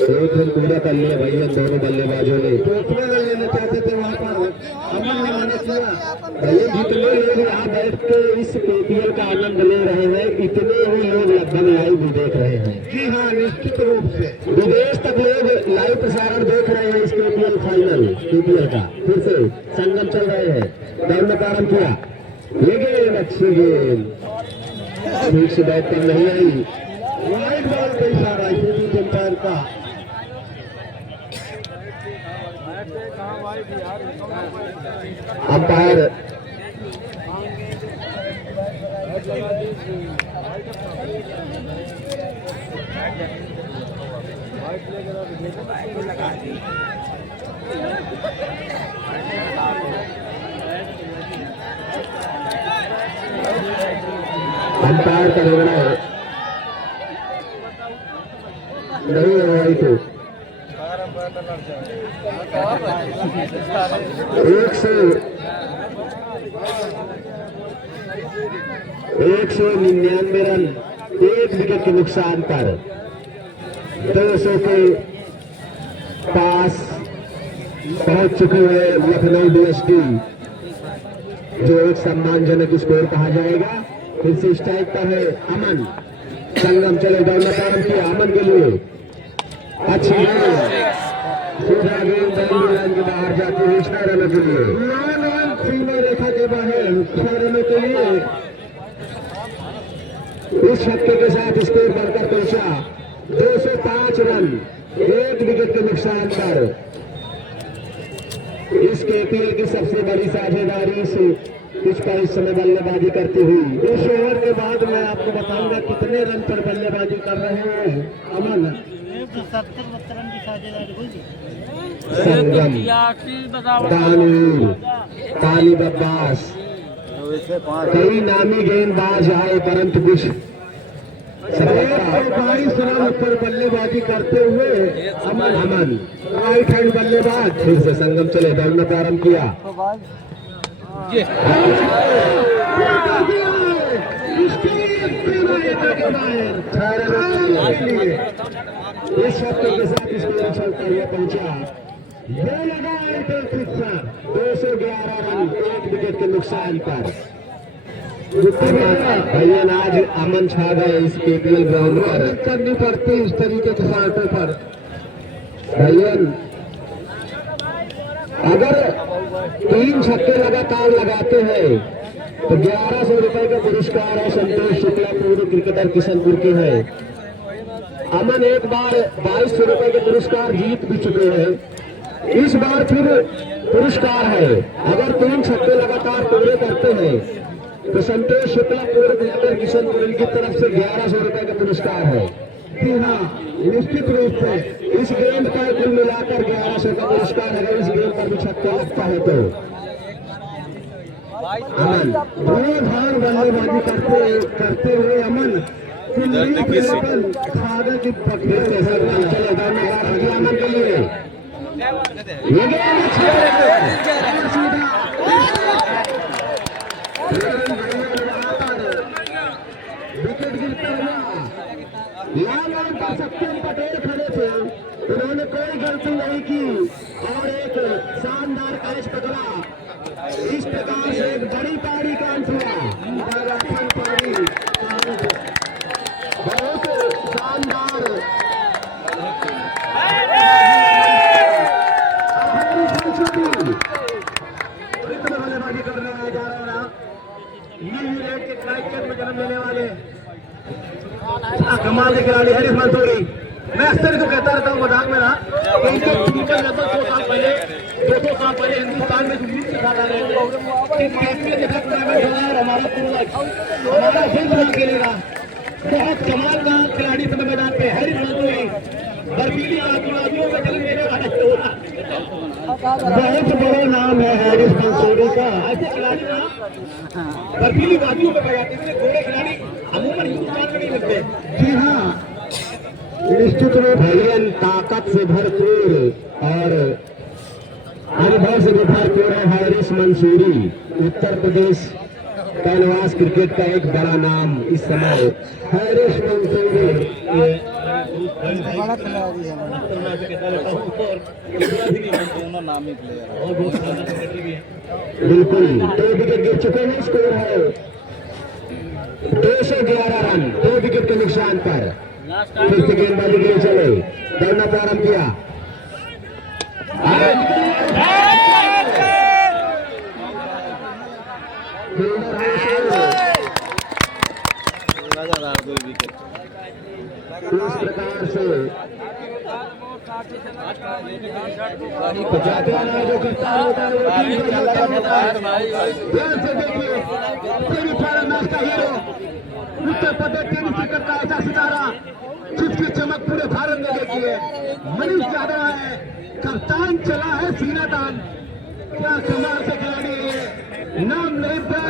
1 रन पूरा कर लिया भैया दोनों बल्लेबाजों ने। 2 रन लेना चाहते थे, वहां पर अमन ने मना किया। भैया जितने लोग यहाँ बैठ के इस KPL का आनंद ले रहे हैं, इतने ही लोग लगभग लाइव भी देख रहे हैं। जी हाँ, निश्चित रूप से विदेश तक लोग लाइव प्रसारण देख रहे हैं इस KPL फाइनल, KPL का। फिर से संगम चल रहे हैं, दौड़ना प्रारंभ किया। ये गेंद अच्छी गेंद ठीक से बैट पर नहीं आई, वाइड बॉल का इशारा अंपायर का। अंपायर अंपायर का निर्णय नहीं है, वही तो 199 रन, 1 विकेट के नुकसान पर। 200 के पास पहुंच चुकी है लखनऊ DSD, जो एक सम्मानजनक स्कोर कहा जाएगा। फिर से स्ट्राइक पर है अमन। संगम चले, दौड़ना प्रारंभ किया अमन के लिए। अच्छी सीधा गेंद लाइन के बाहर जाती है 6 रनों के लिए। सीमा रेखा के बाहर 6 रनों के लिए। इस छक्के के साथ स्कोर बढ़कर पहुंचा 205 रन, 1 विकेट के नुकसान पर। इस केपीएल की सबसे बड़ी साझेदारी से पिच पर इस समय बल्लेबाजी करती हुई। इस ओवर के बाद मैं आपको बताऊंगा कितने रन पर बल्लेबाजी कर रहे हैं अमन। 70-72 रन की साझेदारी हुई। संगम, दानूर, तालिब अब्बास, कई नामी गेंदबाज आए परंतु कुछ 22 रन पर बल्लेबाजी करते हुए अमन राइट हैंड बल्लेबाज। फिर से संगम चले, दौड़ना प्रारंभ किया। इस शब्द के साथ इसको चलता हुआ पहुंचा। ये लगा एयरटेल सिक्सर 211 रन 1 विकेट के नुकसान पर। भैया आज अमन छा गए इस केपीएल ग्राउंड पर। करनी पड़ती इस तरीके के शॉटों पर। भैया अगर 3 छक्के लगातार लगाते हैं तो 1100 रुपए का पुरस्कार है। संतोष शुक्ला पूर्व क्रिकेटर किशनपुर के हैं। अमन एक बार 2200 रुपए के पुरस्कार जीत भी चुके हैं। इस बार फिर पुरस्कार है। अगर 3 छक्के लगातार पूरे करते हैं तो संतोष शुक्ला पूर्व क्रिकेटर किशनपुर की तरफ से 1100 रुपए का पुरस्कार है। जी हाँ, निश्चित रूप से इस गेंद का कुल मिलाकर 1100 का पुरस्कार है। अगर इस गेंद पर भी छक्का लगता है तो अमन धूमधाम बल्लेबाजी करते हुए अमन खादा की पकड़ के साथ चले अमन के लिए विकेट गिरता हुआ लाल लाइन पर सत्यम पटेल खड़े थे। उन्होंने कोई गलती नहीं की और एक शानदार कैच पकड़ा। इस प्रकार से एक बड़ी पारी का अंत हुआ। पारी बहुत शानदार बल्लेबाजी करने वाले जा रहे हैं। ये रेट के क्राइकेट में जन्म लेने वाले कमाल के खिलाड़ी हैरिस मंसूरी। मैं अक्सर इसको कहता रहता हूँ मजाक में ना, इनके लगभग 2 साल पहले हिंदुस्तान में जो लीग सिखा रहे हमारा खेलेगा। बहुत कमाल का खिलाड़ी समय मैदान पे हैरिस मंसूरी बर्फीली वादियों में जन्म लेने वाला बहुत बड़ा नाम है हैरिस मंसूरी का। ऐसे खिलाड़ी बर्फीली वादियों में पैदा करते हैं। घोड़े खिलाड़ी अमूमन हिंदुस्तान में नहीं मिलते। जी हाँ, निश्चित रूप भैयन ताकत से भरपूर और अनुभव से भरपूर है Harris Mansuri. Uttar Pradesh canvas cricket का एक बड़ा नाम इस समय हैरिस मंसूरी। बड़ा खिलाड़ी है। बिल्कुल 2 विकेट गिर चुके हैं। स्कोर है 211 रन 2 विकेट के नुकसान पर। फिर से गेंदबाजी के लिए चले, दौड़ना प्रारंभ किया। इस प्रकार से जो करता होता है उत्तर प्रदेश टेनिस क्रिकेट का ऐसा सितारा जिसकी चमक पूरे भारत में देखी है। मनीष यादव है, कप्तान चला है सीनादान। क्या कमाल से खिलाड़ी है, नाम नहीं पर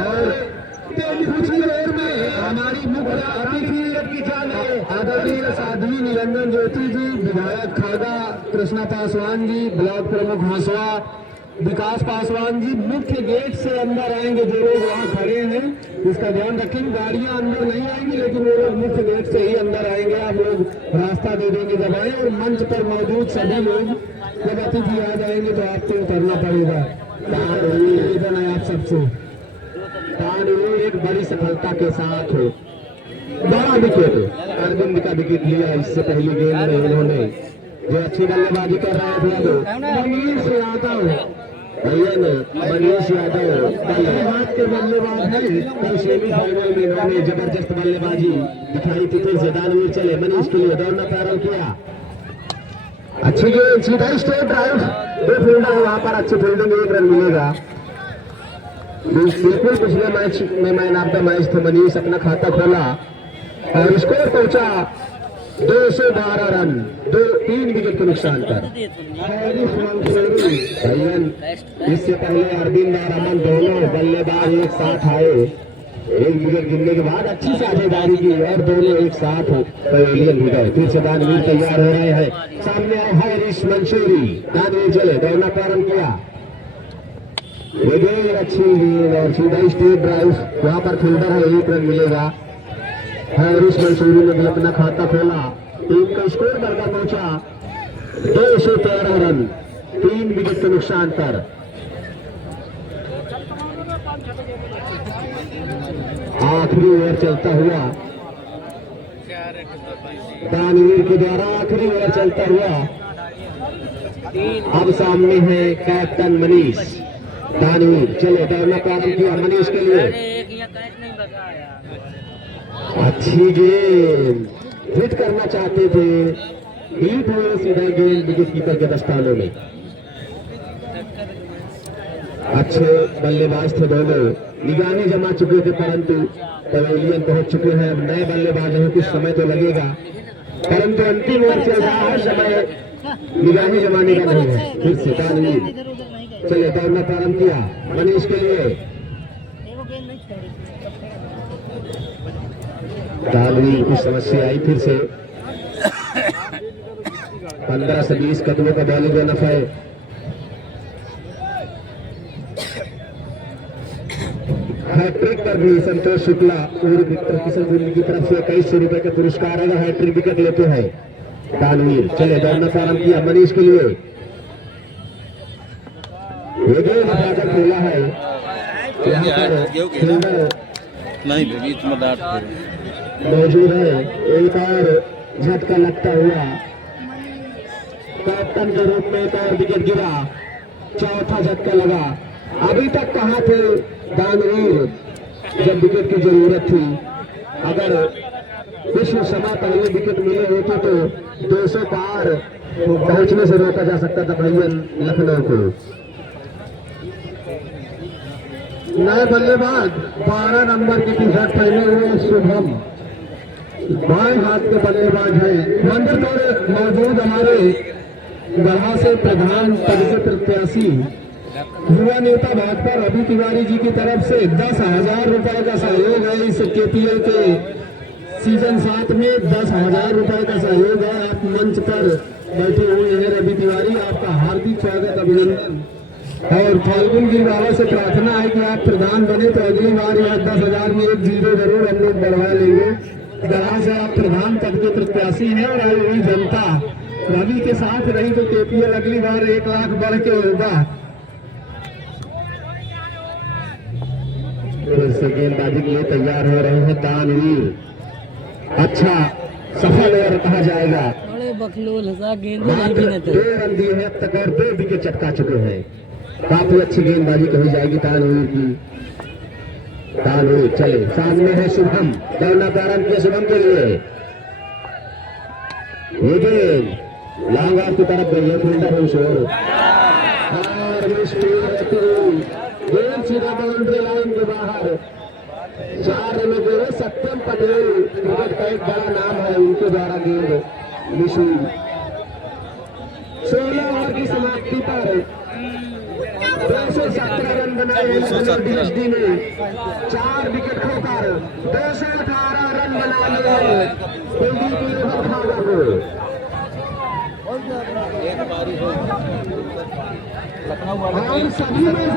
टेनिस में हमारी मुख्य अतिथि की जान है आदरणीय साध्वी निरंजन ज्योति जी, विधायक खागा कृष्णा पासवान जी, ब्लॉक प्रमुख हंसवा विकास पासवान जी। मुख्य गेट से अंदर आएंगे जो लोग वहाँ खड़े हैं, इसका ध्यान रखेंगे। गाड़ियां अंदर नहीं आएंगी लेकिन वो लोग मुख्य गेट से ही अंदर आएंगे। आप लोग रास्ता दे देंगे जब आए। और मंच पर मौजूद सभी लोग जब अतिथि आ जाएंगे तो आपको उतरना पड़ेगा। निवेदन है आप सबसे, एक बड़ी सफलता के साथ बड़ा विकेट अरविंद का विकेट लिया। इससे पहले गेंद में इन्होंने जो अच्छी बल्लेबाजी कर रहे थे मनीष यादव, भैया ने मनीष यादव हाथ के बल्लेबाज है। कल सेमीफाइनल में इन्होंने जबरदस्त बल्लेबाजी दिखाई थी। फिर से दानवीर चले, मनीष के लिए दौड़ना प्रारंभ किया। अच्छी गेंद, सीधा स्ट्रेट ड्राइव, 2 फील्डर है वहां पर, अच्छी फील्डिंग, 1 रन मिलेगा। बिल्कुल पिछले मैच में मैन ऑफ द मैच थे मनीष, अपना खाता खोला और स्कोर पहुंचा 212 रन, 3 विकेट के नुकसान पर। इससे पहले अरविंद और अमन दोनों बल्लेबाज एक साथ आए, 1 विकेट गिरने के बाद अच्छी साझेदारी की और दोनों एक साथ पवेलियन भी गए। फिर से दानवीर तैयार हो रहे हैं, सामने आए हैरिस मंसूरी, दानवीर चले, दौड़ना प्रारंभ किया, अच्छी गेंद और सीधा स्ट्रेट ड्राइव, वहां पर फील्डर है, 1 रन मिलेगा। हैरिस मंसूरी ने भी अपना खाता खोला, टीम का स्कोर बढ़कर पहुंचा 213 रन, 3 विकेट के नुकसान पर। आखिरी ओवर चलता हुआ दानवीर के द्वारा, आखिरी ओवर चलता हुआ। अब सामने है कैप्टन मनीष, दानवीर चले, दौड़ना प्रारंभ किया मनीष के लिए, अच्छी गेंद, हिट करना चाहते थे, हिट हुए सीधा गेंद विकेट कीपर के दस्तानों में। अच्छे बल्लेबाज थे दोनों, निगाहें जमा चुके थे परंतु पवेलियन पहुंच चुके हैं। अब नए बल्लेबाज हैं, कुछ समय तो लगेगा परंतु अंतिम ओवर चल रहा है, समय निगाहें जमाने का नहीं है। फिर से दानवीर चले, दौड़ना प्रारंभ किया मनीष के लिए, दानवीर कुछ समस्या आई, फिर से 15 से 20 कदमों का बॉलिंग रन है। हैट्रिक पर भी संतोष शुक्ला और विक्टर किशन गुंड की तरफ से 2100 रुपए का पुरस्कार अगर हैट्रिक विकेट लेते हैं। दानवीर चले, दौड़ना प्रारंभ किया मनीष के लिए, खोला है, नहीं बीच में डाट मौजूद है। एक और झटका लगता हुआ कैप्टन के रूप में, एक और विकेट गिरा, चौथा झटका लगा। अभी तक कहां थे दानवीर जब विकेट की जरूरत थी? अगर कुछ समय पहले विकेट मिले होते तो 200 पार पहुंचने से रोका जा सकता था भैया लखनऊ को। नए बल्लेबाज 12 नंबर की टी शर्ट पहने हुए शुभम बाएं हाथ के बल्लेबाज हैं। मंदिर पर मौजूद हमारे गढ़ा से प्रधान पद के प्रत्याशी युवा नेता भाजपा रवि तिवारी जी की तरफ से 10,000 रुपए का सहयोग है। इस केपीएल के सीजन 7 में 10,000 रुपए का सहयोग है। आप मंच पर बैठे हुए हैं रवि तिवारी, आपका हार्दिक स्वागत, अभिनंदन। और फाल्गुन जी बाबा से प्रार्थना है कि आप प्रधान बने तो अगली बार यह 10,000 में 1 जीरो जरूर हम लोग बढ़वा लेंगे। गढ़ा से आप प्रधान पद के प्रत्याशी हैं और वही जनता रवि के साथ रही तो केपीएल अगली बार 1 लाख बढ़ के होगा। गेंदबाजी के लिए तैयार हो रहे हैं दानवीर, अच्छा सफल ओवर कहा जाएगा। बड़े बकलोल गेंद 2 रन दिए हैं अब तक और 2 विकेट चटका चुके हैं। काफी अच्छी गेंदबाजी कही जाएगी दानवीर की। दानवीर चले, सामने है शुभम, दौड़ना प्रारंभ किया शुभम के लिए, ये गेंद लॉन्ग ऑफ की तरफ गई है, फील्डर है शोर और गेंद सीधा बाउंड्री लाइन के बाहर। 4 रन के लिए सत्यम पटेल क्रिकेट का एक बड़ा नाम है, उनके द्वारा गेंद मिसी। 16 ओवर की समाप्ति पर 217 रन बनाए डीएसडी ने, 4 विकेट खोकर 218 रन बना लिए कुलदीप खागा को। हम सभी में